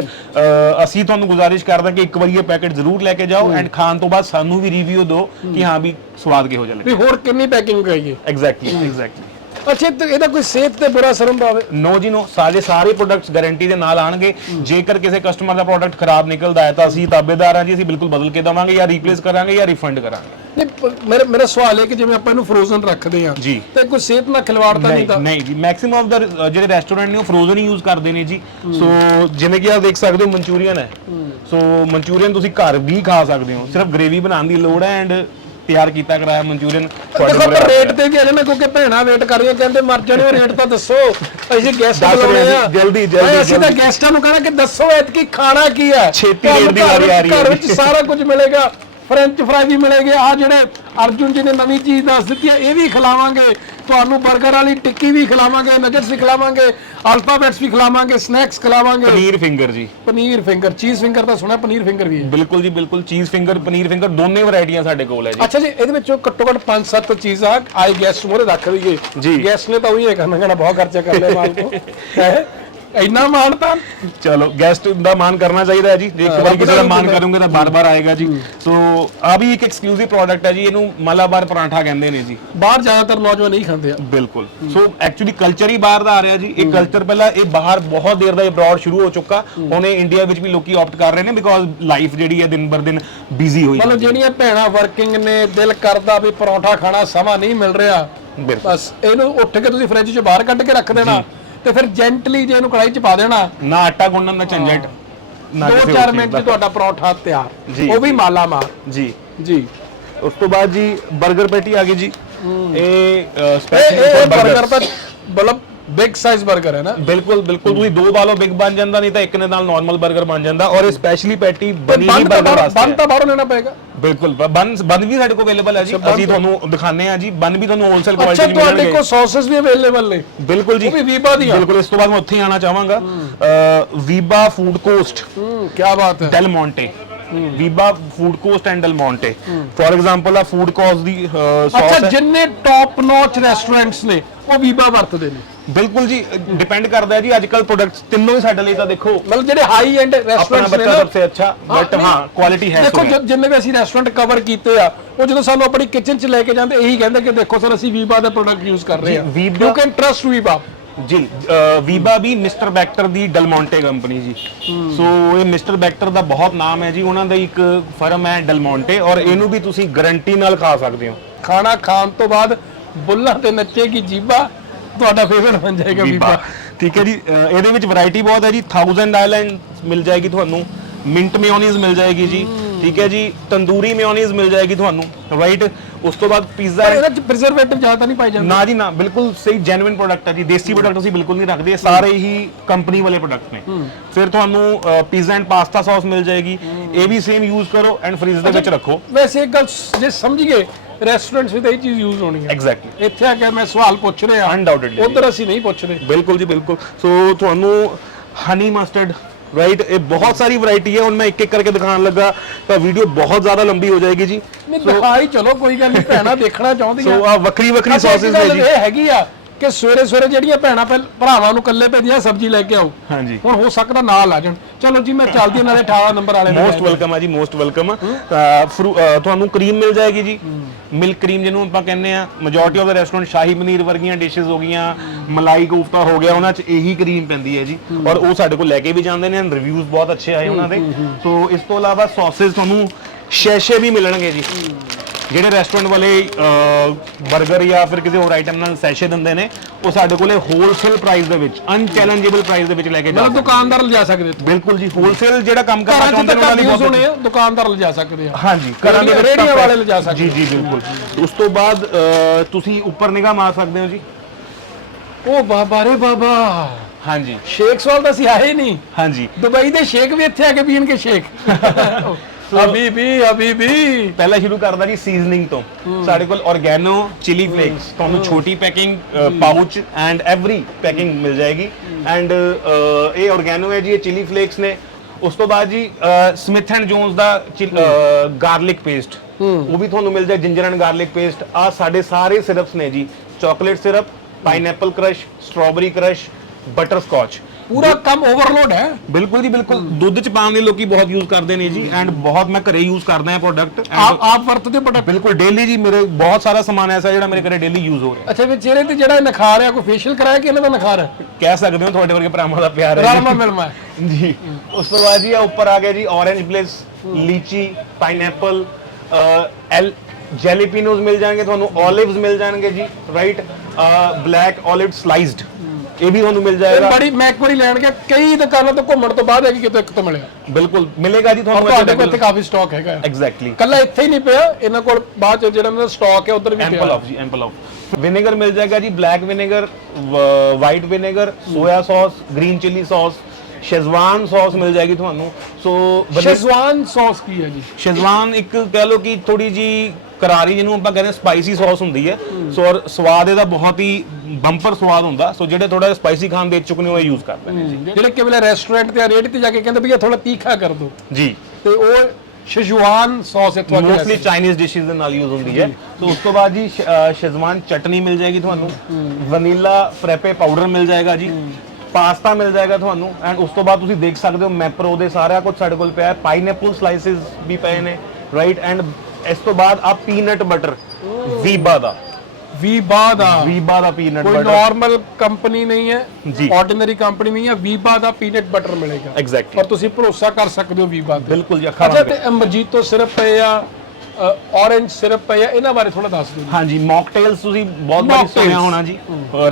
ਅਸੀਂ ਤੁਹਾਨੂੰ ਗੁਜ਼ਾਰਿਸ਼ ਕਰਦੇ ਹਾਂ ਕਿ ਇੱਕ ਵਾਰੀ ਇਹ ਪੈਕੇਟ ਜ਼ਰੂਰ ਲੈ ਕੇ ਜਾਓ ਐਂਡ ਖਾਣ ਤੋਂ ਬਾਅਦ ਸਾਨੂੰ ਵੀ ਰਿਵਿਊ ਦਿਓ ਕਿ ਹਾਂ। ਵੀ ਸਵਾਦ ਕਿਹੋ ਜਿਹਾ ਲੱਗਿਆ। ਵੀ ਹੋਰ ਕਿੰਨੀ ਪੈਕਿੰਗ ਕਰਾਈਏ ਐਗਜ਼ੈਕਟਲੀ ਐਗਜ਼ੈਕਟਲੀ ਅੱਛਾ ਤੇ ਇਹਦਾ ਕੋਈ ਸਿਹਤ ਤੇ ਬੁਰਾ ਅਸਰ ਹੁੰਦਾ ਹੋਵੇ। ਨੋ ਜੀ ਨੋ। ਸਾਰੇ ਸਾਰੇ ਪ੍ਰੋਡਕਟਸ ਗਾਰੰਟੀ ਦੇ ਨਾਲ ਆਣਗੇ। ਜੇਕਰ ਕਿਸੇ ਕਸਟਮਰ ਦਾ ਪ੍ਰੋਡਕਟ ਖਰਾਬ ਨਿਕਲਦਾ ਹੈ ਤਾਂ ਅਸੀਂ ਤਾਬੇਦਾਰ ਹਾਂ ਜੀ ਅਸੀਂ ਬਿਲਕੁਲ ਬਦਲ ਕੇ ਦੇਵਾਂਗੇ ਜਾਂ ਰੀਪਲੇਸ ਕਰਾਂਗੇ ਜਾਂ ਰਿਫੰਡ ਕਰਾਂਗੇ। ਨਹੀਂ ਪ- ਮੇਰਾ ਮੇਰਾ ਸਵਾਲ ਹੈ ਕਿ ਜਿਵੇਂ ਆਪਾਂ ਇਹਨੂੰ ਫਰੋਜ਼ਨ ਰੱਖਦੇ ਆ ਜੀ। ਤੇ ਕੋਈ ਸਿਹਤ ਨਾਲ ਖਿਲਵਾੜ ਤਾਂ ਨਹੀਂ ਨਹੀਂ ਤਾਂ ਨਹੀਂ ਜੀ ਮੈਕਸਿਮਮ ਆਫ ਦਾ ਜਿਹੜੇ ਰੈਸਟੋਰੈਂਟ ਨੇ ਉਹ ਫਰੋਜ਼ਨ ਹੀ ਯੂਜ਼ ਕਰਦੇ ਨੇ ਜੀ। ਸੋ ਜਿਵੇਂ ਕਿ ਆ ਦੇਖ ਸਕਦੇ ਹੋ ਮਨਚੂਰੀਅਨ ਹੈ। ਸੋ ਮਨਚੂਰੀਅਨ ਤੁਸੀਂ ਘਰ ਵੀ ਖਾ ਸਕਦੇ ਹੋ। ਸਿਰਫ ਗ੍ਰੇਵੀ ਬਣਾਉਣ ਦੀ ਲੋੜ ਹੈ ਐਂਡ ਤਿਆਰ ਕੀਤਾ ਕਰਾਇਆ ਮਨਚੂਰੀਅਨ। ਦੇਖੋ ਪਰ ਰੇਟ ਤੇ ਵੀ ਆ ਜਾਣਾ ਕਿਉਂਕਿ ਭੈਣਾ ਵੇਟ ਕਰ ਰਹੀਆਂ ਕਹਿੰਦੇ ਮਰ ਜਾਣੇ ਰੇਟ ਤਾਂ ਦੱਸੋ। ਅਸੀਂ ਗੈਸਟ ਬੁਲਾਉਣੇ ਆ। ਜਲਦੀ, ਜਲਦੀ, ਅਸੀਂ ਤਾਂ। ਗੈਸਟਾਂ ਨੂੰ ਕਹਿਣਾ ਕਿ ਦੱਸੋ ਐਤਕੀ ਖਾਣਾ ਕੀ ਹੈ। ਛੇਤੀ ਰੇਟ ਦੀ ਵਾਰੀ ਆ ਰਹੀ ਹੈ। ਘਰ ਵਿੱਚ। ਸਾਰਾ ਕੁਝ ਮਿਲੇਗਾ ਫ੍ਰੈਂਚ ਫਰਾਈ ਵੀ ਮਿਲੇਗੇ ਆ ਜਿਹੜੇ ਅਰਜੁਨ ਜੀ ਨੇ ਨਵੀਂ ਚੀਜ਼ ਦੱਸ ਦਿੱਤੀ ਹੈ ਇਹ ਵੀ ਖਿਲਾਵਾਂਗੇ। ਤੁਹਾਨੂੰ 버ਗਰ ਵਾਲੀ ਟਿੱਕੀ ਵੀ ਖਿਲਾਵਾਂਗੇ ਨਗਟਸ ਵੀ ਖਿਲਾਵਾਂਗੇ ਅਲਫਾਬੈਟਸ ਵੀ ਖਿਲਾਵਾਂਗੇ ਸਨੈਕਸ ਖਿਲਾਵਾਂਗੇ। ਪਨੀਰ ਫਿੰਗਰ ਜੀ। ਪਨੀਰ ਫਿੰਗਰ ਚੀਜ਼ ਫਿੰਗਰ ਤਾਂ ਸੁਣਿਆ ਪਨੀਰ ਫਿੰਗਰ ਵੀ ਹੈ। ਬਿਲਕੁਲ ਜੀ ਬਿਲਕੁਲ ਚੀਜ਼ ਫਿੰਗਰ ਪਨੀਰ ਫਿੰਗਰ ਦੋਨੇ ਵੈਰਾਈਟੀਆਂ ਸਾਡੇ ਕੋਲ ਹੈ ਜੀ। ਅੱਛਾ ਜੀ ਇਹਦੇ ਵਿੱਚੋਂ ਘੱਟੋ ਘੱਟ 5-7 ਚੀਜ਼ਾਂ ਆਈ ਗੈਸਟ ਮੋਰੇ ਰੱਖ ਲਈਏ। ਜੀ। ਗੈਸਟ ਨੇ ਤਾਂ ਉਹੀ ਹੈ ਕਹਿਣਾ ਬਹੁਤ ਖਰਚਾ ਕਰ ਲਿਆ ਮਾਲ ਤੋਂ। *laughs* ਇੰਨਾ ਮਾਣਤਾ ਚਲੋ ਗੈਸਟ ਦਾ ਮਾਨ ਕਰਨਾ ਚਾਹੀਦਾ ਹੈ ਜੀ। ਜੇ ਇੱਕ ਵਾਰੀ ਕਿਸੇ ਦਾ ਵੀ ਕਰੋਗੇ ਤਾਂ ਬਾਰ-ਬਾਰ ਆਏਗਾ ਜੀ। ਸੋ ਆ ਵੀ ਇੱਕ ਐਕਸਕਲੂਸਿਵ ਪ੍ਰੋਡਕਟ ਹੈ ਜੀ ਇਹਨੂੰ ਮਲਾਬਾਰ ਪਰਾਂਠਾ ਕਹਿੰਦੇ ਨੇ ਜੀ। ਬਾਹਰ ਜ਼ਿਆਦਾਤਰ ਨੌਜਵਾਨ ਨਹੀਂ ਖਾਂਦੇ ਆ। ਬਿਲਕੁਲ। ਸੋ ਐਕਚੁਅਲੀ ਕਲਚਰ ਹੀ ਬਾਹਰ ਦਾ ਆ ਰਿਹਾ ਜੀ। ਇਹ ਕਲਚਰ ਪਹਿਲਾਂ ਇਹ ਬਾਹਰ ਬਹੁਤ ਦੇਰ ਦਾ ਅਬਰੋਡ ਸ਼ੁਰੂ ਹੋ ਚੁੱਕਾ। ਹੁਣ ਇਹ ਇੰਡੀਆ ਵਿੱਚ ਵੀ ਲੋਕੀ ਆਪਟ ਕਰ ਰਹੇ ਨੇ ਬਿਕੋਜ਼ ਲਾਈਫ ਜਿਹੜੀ ਹੈ ਦਿਨ ਬਰ ਦਿਨ ਬਿਜ਼ੀ ਹੋਈ ਮਤਲਬ ਜਿਹੜੀਆਂ ਭੈਣਾਂ ਵਰਕਿੰਗ ਨੇ ਦਿਲ ਕਰਦਾ ਵੀ ਪਰੌਂਠਾ ਖਾਣਾ ਸਮਾਂ ਨਹੀਂ ਮਿਲ ਰਿਹਾ। ਬਸ ਇਹਨੂੰ ਉੱਠ ਕੇ ਤੁਸੀਂ ਫ੍ਰਿਜ 'ਚ ਬਾਹਰ ਕੱਢ ਕੇ ਰੱਖ ਦੇਣਾ। ਤੇ ਫਿਰ ਜੈਂਟਲੀ ਜੇ ਇਹਨੂੰ ਕੜਾਈ ਚ ਪਾ ਦੇਣਾ। ਨਾ ਆਟਾ ਗੁੰਨਣ ਦਾ ਝੰਜਟ ਦੋ ਚਾਰ ਮਿੰਟ ਦਾ। ਤੁਹਾਡਾ ਪਰੌਠਾ ਤਿਆਰ। ਉਹ ਵੀ ਮਾਲਾ ਮਾਰ। ਜੀ। ਜੀ। ਉਸ ਤੋਂ ਬਾਅਦ ਜੀ 버ਗਰ ਪੈਟੀ ਆ ਗਈ ਜੀ। ਇਹ ਸਪੈਸ਼ਲ 버ਗਰ ਤਾਂ ਮਤਲਬ ਬਿਗ ਸਾਈਜ਼ 버ਗਰ ਹੈ ਨਾ? ਬਿਲਕੁਲ ਬਿਲਕੁਲ। ਤੁਸੀਂ ਦੋ ਵਾਲੋ ਬਿਗ ਬਣ ਜਾਂਦਾ ਨਹੀਂ ਤਾਂ ਇੱਕ ਦੇ ਨਾਲ ਨਾਰਮਲ 버ਗਰ ਬਣ ਜਾਂਦਾ ਔਰ ਇਹ ਸਪੈਸ਼ਲੀ ਪੈਟੀ ਬਣੀ ਹੀ 버ਗਰ ਵਾਸਤੇ ਬੰਦ ਤਾਂ ਬਾਹਰੋਂ ਲੈਣਾ ਪਏਗਾ। ਬਿਲਕੁਲ। ਬਨ ਬਨ ਵੀ ਸਾਡੇ ਕੋਲ ਅਵੇਲੇਬਲ ਹੈ ਜੀ। ਅੱਛਾ, ਬੰਦ ਅਸੀਂ ਤੁਹਾਨੂੰ ਦਿਖਾਣੇ ਆ ਜੀ। ਬਨ ਵੀ ਤੁਹਾਨੂੰ ਹੋਲਸੇਲ ਅੱਛਾ ਕੁਆਲਿਟੀ ਤੁਹਾਡੇ ਮਿਲਣਗੇ ਕੋਲ ਸੌਸਸ ਵੀ ਅਵੇਲੇਬਲ ਨੇ। ਬਿਲਕੁਲ ਜੀ। ਉਹ ਵੀ ਵੀਬਾ ਦੀਆਂ। ਬਿਲਕੁਲ ਇਸ ਤੋਂ ਬਾਅਦ ਮੈਂ ਉੱਥੇ ਹੀ ਆਣਾ ਚਾਹਾਂਗਾ। ਵੀਬਾ ਫੂਡ ਕੋਸਟ ਹੂੰ ਕੀ ਬਾਤ ਹੈ। Del Monte Veeba food coast and Del Monte for example ਆ ਫੂਡ ਕੋਸਟ ਦੀ ਅੱਛਾ ਸੌਸ ਹੈ। ਜਿੰਨੇ ਟੌਪ ਨੌਚ ਰੈਸਟੋਰੈਂਟਸ ਨੇ ਉਹ ਵੀਬਾ ਵਰਤਦੇ ਨੇ। ਬਿਲਕੁਲ ਜੀ ਡਿਪੈਂਡ ਕਰਦਾ ਹੈ ਜੀ ਅੱਜ ਕੱਲ ਪ੍ਰੋਡਕਟਸ ਤਿੰਨੋਂ ਹੀ ਸਾਡੇ ਲਈ ਤਾਂ ਦੇਖੋ ਮਤਲਬ ਜਿਹੜੇ ਹਾਈ ਐਂਡ ਰੈਸਟੋਰੈਂਟਸ ਨੇ ਨਾ ਸਭ ਤੋਂ ਅੱਛਾ ਬਟ ਹਾਂ ਕੁਆਲਿਟੀ ਹੈ ਦੇਖੋ ਜਿੰਨੇ ਵੀ ਅਸੀਂ ਰੈਸਟੋਰੈਂਟ ਕਵਰ ਕੀਤੇ ਆ ਉਹ ਜਦੋਂ ਸਾਨੂੰ ਆਪਣੀ ਕਿਚਨ 'ਚ ਲੈ ਕੇ ਜਾਂਦੇ ਇਹੀ ਕਹਿੰਦੇ ਕਿ ਦੇਖੋ ਸਰ ਅਸੀਂ ਵੀਬਾ ਦੇ ਪ੍ਰੋਡਕਟ ਯੂਜ਼ ਕਰ ਰਹੇ Veeba- you can trust Veeba ਜੀ ਵੀਬਾ ਵੀ ਮਿਸਟਰ ਬੈਕਟਰ ਦੀ ਡਲਮੌਂਟੇ ਕੰਪਨੀ ਜੀ। ਸੋ ਇਹ ਮਿਸਟਰ ਬੈਕਟਰ ਦਾ ਬਹੁਤ ਨਾਮ ਹੈ ਜੀ ਉਹਨਾਂ ਦਾ ਇੱਕ ਫਰਮ ਹੈ ਡਲਮੌਂਟੇ ਔਰ ਇਹਨੂੰ ਵੀ ਤੁਸੀਂ ਗਾਰੰਟੀ ਨਾਲ ਖਾ ਸਕਦੇ ਹੋ। ਖਾਣਾ ਖਾਣ ਤੋਂ ਬਾਅਦ ਬੁੱਲਾਂ ਤੇ ਨੱਚੇਗੀ ਜੀਬਾ ਤੁਹਾਡਾ ਫੇਵਰਟ ਬਣ ਜਾਏਗਾ ਵੀਬਾ ਠੀਕ ਹੈ ਜੀ। ਇਹਦੇ ਵਿੱਚ ਵੈਰਾਈਟੀ ਬਹੁਤ ਹੈ ਜੀ। 1000 ਆਈਲੈਂਡ ਮਿਲ ਜਾਏਗੀ ਤੁਹਾਨੂੰ। ਮਿੰਟ ਮੇਯੋਨੀਜ਼ ਮਿਲ ਜਾਏਗੀ ਜੀ। ਠੀਕ ਹੈ ਜੀ। ਤੰਦੂਰੀ ਮੇਯੋਨੀਜ਼ ਮਿਲ ਜਾਏਗੀ ਤੁਹਾਨੂੰ। ਰਾਈਟ ਉਸ ਤੋਂ ਬਾਅਦ ਪੀਜ਼ਾ ਪਰ ਇਹਦੇ ਪ੍ਰੀਜ਼ਰਵੇਟਿਵ ਜ਼ਿਆਦਾ ਨਹੀਂ ਪਾਈ ਜਾਂਦੇ। ਨਾ ਜੀ ਨਾ। ਬਿਲਕੁਲ ਸਹੀ ਜੈਨੂਇਨ ਪ੍ਰੋਡਕਟ ਹੈ ਜੀ। ਦੇਸੀ ਪ੍ਰੋਡਕਟ ਅਸੀਂ ਬਿਲਕੁਲ ਨਹੀਂ ਰੱਖਦੇ। ਇਹ ਸਾਰੇ ਹੀ ਕੰਪਨੀ ਵਾਲੇ ਪ੍ਰੋਡਕਟ ਨੇ। ਫਿਰ ਤੁਹਾਨੂੰ ਪੀਜ਼ਾ ਐਂਡ ਪਾਸਤਾ ਸੌਸ ਮਿਲ ਜਾਏਗੀ। ਇਹ ਵੀ ਸੇਮ ਯੂਜ਼ ਕਰੋ ਐਂਡ ਫ੍ਰੀਜ਼ ਦੇ ਵਿੱਚ ਰੱਖੋ। ਵੈਸੇ ਇੱਕ ਗੱਲ ਸ- ਜੇ ਸਮਝ ਗਏ ਰੈਸਟੋਰੈਂਟਸ ਵਿੱਚ ਇਹ ਚੀਜ਼ ਯੂਜ਼ ਹੋਣੀ ਹੈ ਐਗਜ਼ੈਕਟਲੀ ਇੱਥੇ ਆ ਕੇ ਮੈਂ ਸਵਾਲ ਪੁੱਛ ਰਿਹਾ। Undoubtedly. ਉਧਰ ਅਸੀਂ ਨਹੀਂ ਪੁੱਛਦੇ ਬਿਲਕੁਲ ਜੀ ਬਿਲਕੁਲ। ਸੋ ਤੁਹਾਨੂੰ ਹਨੀ ਮਸਟਰਡ ਰਾਈਟ ਇਹ ਬਹੁਤ ਸਾਰੀ ਵੈਰਾਈਟੀ ਹੈ। ਹੁਣ ਮੈਂ ਇੱਕ ਇੱਕ ਕਰਕੇ ਦਿਖਾਉਣ ਲੱਗਾ ਤਾਂ ਵੀਡੀਓ ਬਹੁਤ ਜ਼ਿਆਦਾ ਲੰਬੀ ਹੋ ਜਾਏਗੀ ਜੀ। ਨਹੀਂ ਦਿਖਾਈ ਚਲੋ ਕੋਈ ਗੱਲ ਨਹੀਂ। ਭੈਣਾ ਦੇਖਣਾ ਚਾਹੁੰਦੀਆਂ। ਸੋ ਆ ਵੱਖਰੀ ਵੱਖਰੀ ਸੌਸਸ ਨੇ ਜੀ। ਇਹ ਹੈਗੀ ਆ ਕਿ ਸਵੇਰੇ ਸਵੇਰੇ ਜਿਹੜੀਆਂ ਭੈਣਾਂ ਪਹਿਲ ਭਰਾਵਾਂ ਨੂੰ ਇਕੱਲੇ ਭੇਜੀਆਂ ਸਬਜ਼ੀ ਲੈ ਕੇ ਆਓ। ਹਾਂਜੀ। ਹੁਣ ਹੋ ਸਕਦਾ ਨਾਲ ਆ ਜਾਣ। ਚਲੋ ਜੀ ਮੈਂ ਚੱਲਦੀ ਹਾਂ ਨਾਲੇ 18 ਨੰਬਰ ਵਾਲੇ ਮੋਸਟ ਵੈਲਕਮ ਹੈ। ਜੀ ਮੋਸਟ ਵੈਲਕਮ ਤੁਹਾਨੂੰ ਕਰੀਮ ਮਿਲ ਜਾਏਗੀ ਜੀ। ਮਿਲਕ ਕਰੀਮ ਜਿਹਨੂੰ ਆਪਾਂ ਕਹਿੰਦੇ ਆ ਮੈਜੋਰਟੀ ਆਫ ਦਾ ਰੈਸਟੋਰੈਂਟ ਸ਼ਾਹੀ ਪਨੀਰ ਵਰਗੀਆਂ ਡਿਸ਼ਸ ਹੋ ਗਈਆਂ ਮਲਾਈ ਕੋਫਤਾ ਹੋ ਗਿਆ ਉਹਨਾਂ 'ਚ ਇਹੀ ਕਰੀਮ ਪੈਂਦੀ ਹੈ ਜੀ। ਔਰ ਉਹ ਸਾਡੇ ਕੋਲ ਲੈ ਕੇ ਵੀ ਜਾਂਦੇ ਨੇ ਰਿਵਿਊਜ਼ ਬਹੁਤ ਅੱਛੇ ਆਏ ਉਹਨਾਂ ਦੇ। ਸੋ ਇਸ ਤੋਂ ਇਲਾਵਾ ਸੌਸਸ ਤੁਹਾਨੂੰ ਸ਼ੈਸ਼ੇ ਵੀ ਮਿਲਣਗੇ ਜੀ। ਜਿਹੜੇ ਰੈਸਟੋਰੈਂਟ ਵਾਲੇ 버ਗਰ ਜਾਂ ਫਿਰ ਕਿਸੇ ਹੋਰ ਆਈਟਮ ਨਾਲ ਸੈਸ਼ੇ ਦਿੰਦੇ ਨੇ ਉਹ ਸਾਡੇ ਕੋਲੇ ਹੋਲਸੇਲ ਪ੍ਰਾਈਸ ਦੇ ਵਿੱਚ ਅਨਚੈਲੰਜੇਬਲ ਪ੍ਰਾਈਸ ਦੇ ਵਿੱਚ ਲੈ ਕੇ ਜਾ ਮਤਲਬ ਦੁਕਾਨਦਾਰ ਲਿਜਾ ਸਕਦੇ ਇੱਥੋਂ ਬਿਲਕੁਲ ਜੀ ਹੋਲਸੇਲ ਜਿਹੜਾ ਕੰਮ ਕਰਨਾ ਚਾਹੁੰਦੇ ਨੇ ਉਹਨਾਂ ਲਈ ਬਹੁਤ ਆ ਦੁਕਾਨਦਾਰ ਲਿਜਾ ਸਕਦੇ ਆ। ਹਾਂਜੀ ਘਰਾਂ ਦੇ ਤਾਂ ਵਾਲੇ ਲਿਜਾ ਸਕਦੇ ਜੀ ਜੀ ਬਿਲਕੁਲ। ਉਸ ਤੋਂ ਬਾਅਦ ਤੁਸੀਂ ਉੱਪਰ ਨਿਗਾਹ ਮਾਰ ਸਕਦੇ ਹੋ ਜੀ। ਉਹ ਬਾਬਾ ਰੇ ਬਾਬਾ। ਹਾਂਜੀ। ਸ਼ੇਖ ਸਵਾਲ ਤਾਂ ਅਸੀਂ ਆਏ ਹੀ ਨਹੀਂ। ਹਾਂਜੀ। ਦੁਬਈ ਦੇ ਸ਼ੇਖ ਵੀ ਇੱਥੇ ਆ ਕੇ ਪੀਣਗੇ ਸ਼ੇਖ। *laughs* ਹਬੀਬੀ ਹਬੀਬੀ। ਪਹਿਲਾਂ ਸ਼ੁਰੂ ਕਰਦਾ ਜੀ ਸੀਜ਼ਨਿੰਗ ਤੋਂ। ਸਾਡੇ ਕੋਲ ਆਰਗੈਨੋ ਚਿਲੀ ਫਲੇਕਸ ਤੁਹਾਨੂੰ ਛੋਟੀ packing pouch and every packing ਮਿਲ ਜਾਏਗੀ। ਐਂਡ ਇਹ ਆਰਗੈਨੋ ਹੈ ਜੀ ਇਹ ਚਿਲੀ ਫਲੇਕਸ ਨੇ। ਉਸ ਤੋਂ ਬਾਅਦ ਜੀ ਸਮਿਥ ਐਂਡ ਜੋਨਸ ਦਾ ਗਾਰਲਿਕ ਪੇਸਟ ਉਹ ਵੀ ਤੁਹਾਨੂੰ ਮਿਲ ਜਾਏ ਜਿੰਜਰ ਐਂਡ ਗਾਰਲਿਕ ਪੇਸਟ ਆ ਸਾਡੇ ਸਾਰੇ ਸਿਰਪਸ ਨੇ ਜੀ। Chocolate syrup pineapple crush strawberry crush butterscotch ਪੂਰਾ ਕੰਮ ਓਵਰਲੋਡ ਹੈ। ਬਿਲਕੁਲ ਜੀ ਬਿਲਕੁਲ। ਦੁੱਧ ਚ ਪਾਉਣ ਲਈ ਲੋਕੀ ਬਹੁਤ ਯੂਜ਼ ਕਰਦੇ ਨੇ ਜੀ ਐਂਡ ਬਹੁਤ ਮੈਂ ਘਰੇ ਯੂਜ਼ ਕਰਦਾ ਹਾਂ ਪ੍ਰੋਡਕਟ ਆਪ ਆਪ ਵਰਤਦੇ ਪ੍ਰੋਡਕਟ ਬਿਲਕੁਲ ਡੇਲੀ ਜੀ ਮੇਰੇ ਬਹੁਤ ਸਾਰਾ ਸਮਾਨ ਐਸਾ ਜਿਹੜਾ ਮੇਰੇ ਘਰੇ ਡੇਲੀ ਯੂਜ਼ ਹੋ ਰਿਹਾ। ਅੱਛਾ ਵੀ ਚਿਹਰੇ ਤੇ ਜਿਹੜਾ ਨਖਾਰ ਆ ਕੋਈ ਫੇਸ਼ੀਅਲ ਕਰਾਇਆ ਕਿ ਇਹਨਾਂ ਦਾ ਨਖਾਰ ਹੈ ਕਹਿ ਸਕਦੇ ਹੋ ਤੁਹਾਡੇ ਵਰਗੇ ਭਰਾਵਾਂ ਦਾ ਪਿਆਰ ਹੈ ਰਲਮਾ ਮਿਲਮਾ। ਜੀ। ਜੀ ਉਸ ਤੋਂ ਬਾਅਦ ਜੀ ਆ ਉੱਪਰ ਆ ਗਿਆ ਜੀ ਔਰੇਂਜ ਬਲਿਸ ਲੀਚੀ ਪਾਈਨਐਪਲ ਐਲ ਜੈਲੀਪੀਨੋਜ਼ ਮਿਲ ਜਾਣਗੇ ਤੁਹਾਨੂੰ 올ਿਵਸ ਮਿਲ ਜਾਣਗੇ ਜੀ ਰਾਈਟ ਬਲੈਕ 올ਿਵ ਸਲਾਈਸਡ ਇਹ ਵੀ ਤੁਹਾਨੂੰ ਮਿਲ ਜਾਏਗਾ। ਬੜੀ ਮੈਂ ਇੱਕ ਵਾਰੀ ਲੈਣ ਗਿਆ ਕਈ ਦੁਕਾਨਾਂ ਤੋਂ ਘੁੰਮਣ ਤੋਂ ਬਾਅਦ ਹੈ ਕਿ ਕਿਤੇ ਇੱਕ ਤੋਂ ਮਿਲਿਆ। ਬਿਲਕੁਲ ਮਿਲੇਗਾ ਜੀ ਤੁਹਾਨੂੰ ਤੁਹਾਡੇ ਕੋਲ ਇੱਥੇ ਕਾਫੀ ਸਟਾਕ ਹੈਗਾ। ਐਗਜ਼ੈਕਟਲੀ ਕੱਲਾ ਇੱਥੇ ਹੀ ਨਹੀਂ ਪਿਆ ਇਹਨਾਂ ਕੋਲ ਬਾਅਦ ਚ ਜਿਹੜਾ ਇਹਨਾਂ ਦਾ ਸਟਾਕ ਹੈ ਉਧਰ ਵੀ ਐਂਪਲ ਪਿਆ ਆਫ ਜੀ ਐਂਪਲ ਆਫ ਵਿਨੇਗਰ ਮਿਲ ਜਾਏਗਾ ਜੀ black vinegar white vinegar soya sauce green chilli sauce schezwan sauce ਮਿਲ ਜਾਏਗੀ ਤੁਹਾਨੂੰ। ਸੋ ਸ਼ੈਜ਼ਵਾਨ ਸੌਸ ਕੀ ਹੈ ਜੀ? ਸ਼ੈਜ਼ਵਾਨ ਇੱਕ ਕਹਿ ਲਓ ਕਿ ਥੋੜੀ ਜੀ ਕਰਾਰੀ ਜਿਹਨੂੰ ਆਪਾਂ ਕਹਿੰਦੇ ਸਪਾਈਸੀ ਸੌਸ ਹੁੰਦੀ ਹੈ। ਸੋ ਔਰ ਸਵਾਦ ਇਹਦਾ ਬਹੁਤ ਹੀ ਬੰਪਰ ਸਵਾਦ ਹੁੰਦਾ। ਸੋ ਜਿਹੜੇ ਥੋੜਾ ਸਪਾਈਸੀ ਖਾਣ ਦੇ ਇੱਛੁਕ ਨੇ ਉਹ ਯੂਜ਼ ਕਰਦੇ ਨੇ। ਜਿਹੜੇ ਕਿ ਵੇਲੇ ਰੈਸਟੋਰੈਂਟ ਤੇ ਰੇੜੀ ਤੇ ਜਾ ਕੇ ਕਹਿੰਦੇ ਵੀ ਇਹ ਥੋੜਾ ਤੀਖਾ ਕਰ ਦਿਓ ਜੀ। ਤੇ ਉਹ ਸ਼ੈਜ਼ਵਾਨ ਸੌਸ ਇੱਥੋਂ ਆ ਕੇ ਲੈ ਮੋਸਟਲੀ ਚਾਈਨੀਜ਼ ਡਿਸ਼ਸ ਦੇ ਨਾਲ ਯੂਜ਼ ਹੁੰਦੀ ਹੈ। ਸੋ ਉਸ ਤੋਂ ਬਾਅਦ ਜੀ ਸ਼- ਸ਼ੈਜ਼ਵਾਨ ਚਟਨੀ ਮਿਲ ਜਾਏਗੀ ਤੁਹਾਨੂੰ। ਵਨੀਲਾ ਫ੍ਰੈਪੇ ਪਾਊਡਰ ਮਿਲ ਜਾਏਗਾ ਜੀ। ਪਾਸਤਾ ਮਿਲ ਜਾਏਗਾ ਤੁਹਾਨੂੰ ਐਂਡ ਉਸ ਤੋਂ ਬਾਅਦ ਤੁਸੀਂ ਦੇਖ ਸਕਦੇ ਹੋ ਮੈਪਰੋ ਦੇ ਸਾਰਾ ਕੁਝ ਸਾਡੇ ਕੋਲ ਪਿਆ ਹੈ। ਪਾਈਨਐਪਲ ਸਲਾਈਸਿਸ ਵੀ ਪਏ ਨੇ ਰਾਈਟ ਐਂਡ ਇਸ ਤੋਂ ਬਾਅਦ ਆ ਪੀਨਟ ਬਟਰ ਵੀਬਾ ਦਾ। ਵੀਬਾ ਦਾ। ਵੀਬਾ ਦਾ ਪੀਨਟ ਕੋਈ ਬਟਰ ਨਾਰਮਲ ਕੰਪਨੀ ਨਹੀਂ ਹੈ ਜੀ। ਆਰਡੀਨਰੀ ਕੰਪਨੀ ਨਹੀਂ ਹੈ ਵੀਬਾ ਦਾ ਪੀਨਟ ਬਟਰ ਮਿਲੇਗਾ। ਐਗਜ਼ੈਕਟਲੀ ਔਰ ਤੁਸੀਂ ਭਰੋਸਾ ਕਰ ਸਕਦੇ ਹੋ ਵੀਬਾ ਤੇ। ਬਿਲਕੁਲ ਜੀ ਅੱਖਾਂ ਅੱਛਾ ਬੰਦ ਤੇ ਮਜੀਤੋ ਸਿਰਪ ਪਏ ਆ ਔਰੇਂਜ ਸਿਰਪ ਪਏ ਆ ਇਹਨਾਂ ਬਾਰੇ ਥੋੜਾ ਦੱਸ ਦਿਓ ਜੀ। ਹਾਂਜੀ ਮੌਕਟੇਲਸ ਤੁਸੀਂ ਬਹੁਤ ਵਾਰੀ Mocktails। ਸੁਣਿਆ ਹੋਣਾ ਜੀ।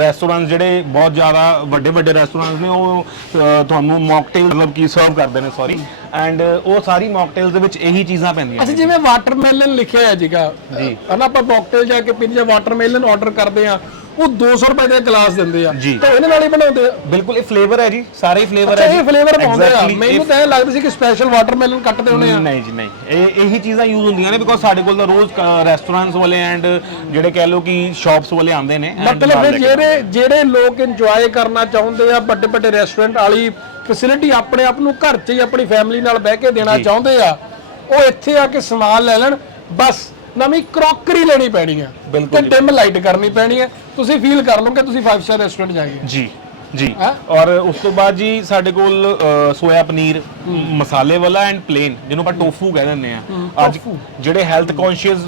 ਰੈਸਟੋਰੈਂਟ ਜਿਹੜੇ ਬਹੁਤ ਜ਼ਿਆਦਾ ਵੱਡੇ ਵੱਡੇ ਰੈਸਟੋਰੈਂਟਸ ਨੇ ਉਹ ਅ, ਤੁਹਾਨੂੰ ਮੌਕਟੇਲ ਮਤਲਬ ਕੀ ਸਰਵ ਕਰਦੇ ਨੇ ਸੌਰੀ ਐਂਡ ਉਹ ਸਾਰੀ ਮੌਕਟੇਲਸ ਦੇ ਵਿੱਚ ਇਹੀ ਚੀਜ਼ਾਂ ਪੈਂਦੀਆਂ ਅੱਛਾ ਨੇ। ਜਿਵੇਂ ਵਾਟਰਮੈਲਨ ਲਿਖਿਆ ਹੈ ਜੀਗਾ ਜੀ। ਹਨਾ ਆਪਾਂ ਮੌਕਟੇਲ ਜਾ ਕੇ ਪੀਂਦੇ ਜਾਂ ਵਾਟਰਮੈਲਨ ਆਰਡਰ ਕਰਦੇ ਆ ਉਹ 200 ਰੁਪਏ ਦਾ ਗਲਾਸ ਦਿੰਦੇ ਆ। ਜੀ। ਤਾਂ ਇਹਦੇ ਨਾਲ ਹੀ ਬਣਾਉਂਦੇ ਆ। ਬਿਲਕੁਲ ਇਹ ਫਲੇਵਰ ਹੈ ਜੀ ਸਾਰੇ ਹੀ ਫਲੇਵਰ ਅੱਛਾ ਹੈ ਇਹ ਫਲੇਵਰ ਪਾਉਂਦੇ ਆ। Exactly, ਮੈਨੂੰ ਤਾਂ ਇਹ ਲੱਗਦਾ ਸੀ ਕਿ ਸਪੈਸ਼ਲ ਵਾਟਰਮੈਲਨ ਕੱਟਦੇ ਹੋਣੇ ਆ। ਨਹੀਂ ਜੀ ਨਹੀਂ। ਇਹ ਇਹੀ ਚੀਜ਼ਾਂ ਯੂਜ਼ ਹੁੰਦੀਆਂ ਨੇ ਬਿਕੋਜ਼ ਸਾਡੇ ਕੋਲ ਤਾਂ ਰੋਜ਼ ਰੈਸਟੋਰੈਂਟਸ ਵਾਲੇ ਐਂਡ ਜਿਹੜੇ ਕਹਿ ਲਓ ਕਿ ਸ਼ਾਪਸ ਵਾਲੇ ਆਉਂਦੇ ਨੇ and ਮਤਲਬ ਨਾਲ ਫਿਰ ਕੇ ਜਿਹੜੇ ਜਿਹੜੇ ਲੋਕ ਇੰਜੋਏ ਕਰਨਾ ਚਾਹੁੰਦੇ ਆ ਵੱਡੇ ਵੱਡੇ ਰੈਸਟੋਰੈਂਟ ਵਾਲੀ ਫੈਸਿਲਿਟੀ ਆਪਣੇ ਆਪ ਨੂੰ ਘਰ 'ਚ ਹੀ ਆਪਣੀ ਫੈਮਿਲੀ ਨਾਲ ਬਹਿ ਕੇ ਦੇਣਾ ਚਾਹੁੰਦੇ ਆ ਉਹ ਇੱਥੇ ਆ ਕੇ ਸਮਾਨ ਲੈ ਲੈਣ ਬਸ ਨਵੀਂ ਕਰੋਕਰੀ ਲੈਣੀ ਪੈਣੀ ਆ। ਬਿਲਕੁਲ ਤੇ ਡਿਮ ਲਾਈਟ ਕਰਨੀ ਪੈਣੀ ਹੈ ਤੁਸੀਂ ਫੀਲ ਕਰ ਲਓਗੇ ਤੁਸੀਂ 5 ਸਟਾਰ ਰੈਸਟੋਰੈਂਟ ਜਾਗੇ ਜੀ। ਜੀ। ਹੈਂ? ਔਰ ਉਸ ਤੋਂ ਬਾਅਦ ਜੀ ਸਾਡੇ ਕੋਲ ਅ, ਸੋਇਆ ਪਨੀਰ ਮਸਾਲੇ ਵਾਲਾ ਐਂਡ ਪਲੇਨ ਜਿਹਨੂੰ ਆਪਾਂ ਟੋਫੂ ਕਹਿ ਦਿੰਦੇ ਆ ਅੱਜ ਜਿਹੜੇ ਹੈਲਥ ਕੌਨਸ਼ੀਅਸ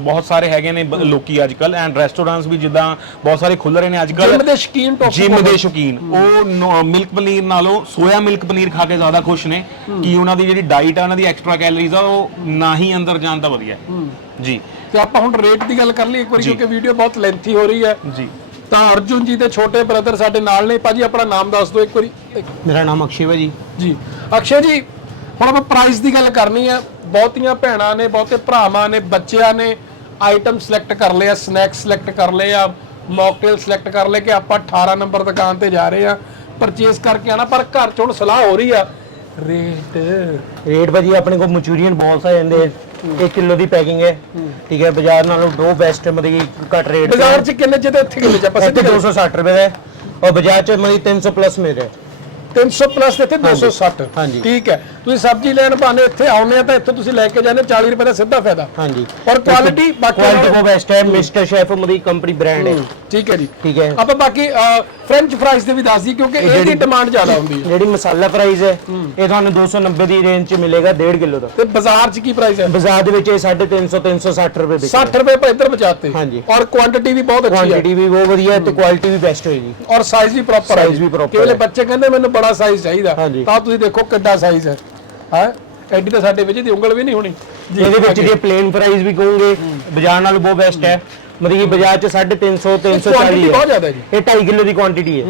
ਬਹੁਤ ਸਾਰੇ ਹੈਗੇ ਨੇ ਬ- ਲੋਕੀ ਅੱਜ ਕੱਲ ਐਂਡ ਰੈਸਟੋਰੈਂਟਸ ਵੀ ਜਿੱਦਾਂ ਬਹੁਤ ਸਾਰੇ ਖੁੱਲ ਰਹੇ ਨੇ ਅੱਜ ਕੱਲ ਜਿਮ ਦੇ ਸ਼ਕੀਨ ਟੋਫੂ ਜਿਮ ਦੇ ਸ਼ੌਕੀਨ। ਉਹ ਮਿਲਕ ਪਨੀਰ ਨਾਲੋਂ ਸੋਇਆ ਮਿਲਕ ਪਨੀਰ ਖਾ ਕੇ ਜ਼ਿਆਦਾ ਖੁਸ਼ ਨੇ ਕਿ ਉਹਨਾਂ ਦੀ ਜਿਹੜੀ ਡਾਈਟ ਆ ਉਹਨਾਂ ਦੀ ਐਕਸਟਰਾ ਕੈਲਰੀਜ਼ ਆ ਉਹ ਨਾ ਹੀ ਅੰਦਰ ਜਾਣ ਤਾਂ ਵਧੀਆ। ਹੈ। ਜੀ। ਤੇ ਆਪਾਂ ਹੁਣ ਰੇਟ ਦੀ ਗੱਲ ਕਰ ਲਈ ਇੱਕ ਵਾਰੀ ਕਿਉਂਕਿ ਵੀਡੀਓ ਬਹੁਤ ਲੈਂਥੀ ਹੋ ਰਹੀ ਹੈ। ਜੀ। ਤਾਂ ਅਰਜੁਨ ਜੀ ਦੇ ਛੋਟੇ ਬ੍ਰਦਰ ਸਾਡੇ ਨਾਲ ਨੇ। ਭਾਜੀ ਆਪਣਾ ਨਾਮ ਦੱਸ ਦਿਓ ਇੱਕ ਵਾਰੀ। ਮੇਰਾ ਨਾਮ ਅਕਸ਼ੇ ਹੈ ਜੀ। ਜੀ। ਅਕਸ਼ੇ ਜੀ ਹੁਣ ਆਪਾਂ ਪ੍ਰਾਈਸ ਦੀ ਗੱਲ ਕਰਨੀ ਹੈ ਬਹੁਤੀਆਂ ਭੈਣਾਂ ਨੇ ਬਹੁਤੇ ਭਰਾਵਾਂ ਨੇ ਬੱਚਿਆਂ ਨੇ ਆਈਟਮ ਸਿਲੈਕਟ ਕਰ ਲਿਆ ਸਨੈਕ ਸਿਲੈਕਟ ਕਰ ਲਏ ਆ ਮੌਕਟੇਲ ਸਿਲੈਕਟ ਕਰ ਲਏ ਕਿ ਆਪਾਂ 18 ਨੰਬਰ ਦੁਕਾਨ ਤੇ ਜਾ ਰਹੇ ਆ। ਪਰਚੇਸ ਕਰਕੇ ਆਣਾ ਪਰ ਘਰ ਚ ਹੁਣ ਸਲਾਹ ਹੋ ਰਹੀ ਆ। ਰੇਟ ਰੇਟ ਭਾਜੀ ਆਪਣੇ ਕੋਲ ਮਚੂਰੀਅਨ ਬਾਲਸ ਆ ਜਾਂਦੇ 1 ਕਿਲੋ ਦੀ ਪੈਕਿੰਗ ਹੈ। ਠੀਕ ਹੈ ਬਾਜ਼ਾਰ ਨਾਲੋਂ ਦੋ ਬੈਸਟ ਮਤਲਬ ਘੱਟ ਰੇਟ ਬਾਜ਼ਾਰ ਚ ਕਿੰਨੇ ਚ ਤੇ ਇੱਥੇ ਕਿੰਨੇ ਚ? ਆਪਾਂ ਇੱਥੇ ਸਿੱਧੀ ਗੱਲ- 260 ਰੁਪਏ ਦਾ ਹੈ। ਔਰ ਬਾਜ਼ਾਰ ਚ ਮਤਲਬ 300 ਪਲੱਸ ਮਿਲ ਰਿਹਾ ਹੈ। 300 ਪਲੱਸ ਇੱਥੇ 260 ਹਾਂਜੀ। ਠੀਕ ਹੈ। ਤੁਸੀਂ ਸਬਜ਼ੀ ਲੈਣ ਭਾਨੇ ਇੱਥੇ ਆਉਨੇ ਆ ਤਾਂ ਇੱਥੋਂ ਤੁਸੀਂ ਲੈ ਕੇ ਜਾਂਦੇ 40 ਰੁਪਏ ਦਾ ਸਿੱਧਾ ਫਾਇਦਾ। ਹਾਂਜੀ। ਔਰ ਕੁਆਲਿਟੀ ਬਾਕੀ ਕੁਆਲਿਟੀ ਬੈਸਟ ਹੈ ਮਿਸਟਰ ਸ਼ੈਫ ਮਤਲਬ ਕੰਪਨੀ ਬ੍ਰਾਂਡ ਹੈ। ਠੀਕ ਹੈ ਜੀ। ਠੀਕ ਹੈ। ਆਪਾਂ ਬਾਕੀ ਫ੍ਰੈਂਚ ਫਰਾਈਜ਼ ਦੇ ਵੀ ਦੱਸ ਦਈਏ ਕਿਉਂਕਿ ਇਹਦੀ ਡਿਮਾਂਡ ਜ਼ਿਆਦਾ ਹੁੰਦੀ ਹੈ। ਜਿਹੜੀ ਮਸਾਲਾ ਪ੍ਰਾਈਸ ਹੈ ਇਹ ਤੁਹਾਨੂੰ 290 ਦੀ ਰੇਂਜ ਚ ਮਿਲੇਗਾ 1.5 ਕਿਲੋ ਦਾ। ਤੇ ਬਾਜ਼ਾਰ 'ਚ ਕੀ ਪ੍ਰਾਈਸ ਹੈ? ਬਾਜ਼ਾਰ ਦੇ ਵਿੱਚ ਇਹ 350 360 ਰੁਪਏ ਵਿਕ 60 ਰੁਪਏ ਪਰ ਇੱਧਰ ਬਚਾਤੇ ਹਾਂਜੀ। ਔਰ ਕੁਆਂਟੀਟੀ ਵੀ ਬਹੁਤ ਅੱਛੀ ਹੈ। ਕੁਆਂਟੀਟੀ ਵੀ ਬਹੁਤ ਵਧੀਆ ਹੈ। ਤੇ ਕੁਆਲਿਟੀ ਵੀ ਬੈਸਟ ਹੋਏਗੀ। ਔਰ ਸਾਈਜ਼ ਵੀ ਪ੍ਰੋਪਰ ਹੈ Size ਵੀ ਕਿਉਂਕਿ ਹੈ। ਬੱਚੇ ਕਹਿੰਦੇ ਮੈਨੂੰ ਬੜਾ ਸਾਈਜ਼ ਚਾਹੀਦਾ। ਤਾਂ ਤੁਸੀਂ ਦੇਖੋ ਕਿੱਡਾ ਸਾਈਜ਼ ਹੈ। ਹੈ? ਐਡੀ ਤਾਂ ਸਾਡੇ ਵਿੱਚ ਦੀ ਉਂਗਲ ਵੀ ਨਹੀਂ ਹੋਣੀ। ਇਹਦੇ ਵਿੱਚ ਜੇ ਪਲੇਨ ਪ੍ਰਾਈਸ ਵੀ ਕਹੋਗੇ ਬਾਜ਼ਾਰ ਨਾਲੋਂ ਬਹੁਤ ਬੈਸਟ ਹੈ। ਮਤਲਬ ਕਿ ਬਾਜ਼ਾਰ ਚ 350 340 quantity ਹੈ। ਬਹੁਤ ਜ਼ਿਆਦਾ ਹੈ ਜੀ। ਇਹ 2.5 ਕਿਲੋ ਦੀ ਕੁਆਂਟੀਟੀ ਹੈ।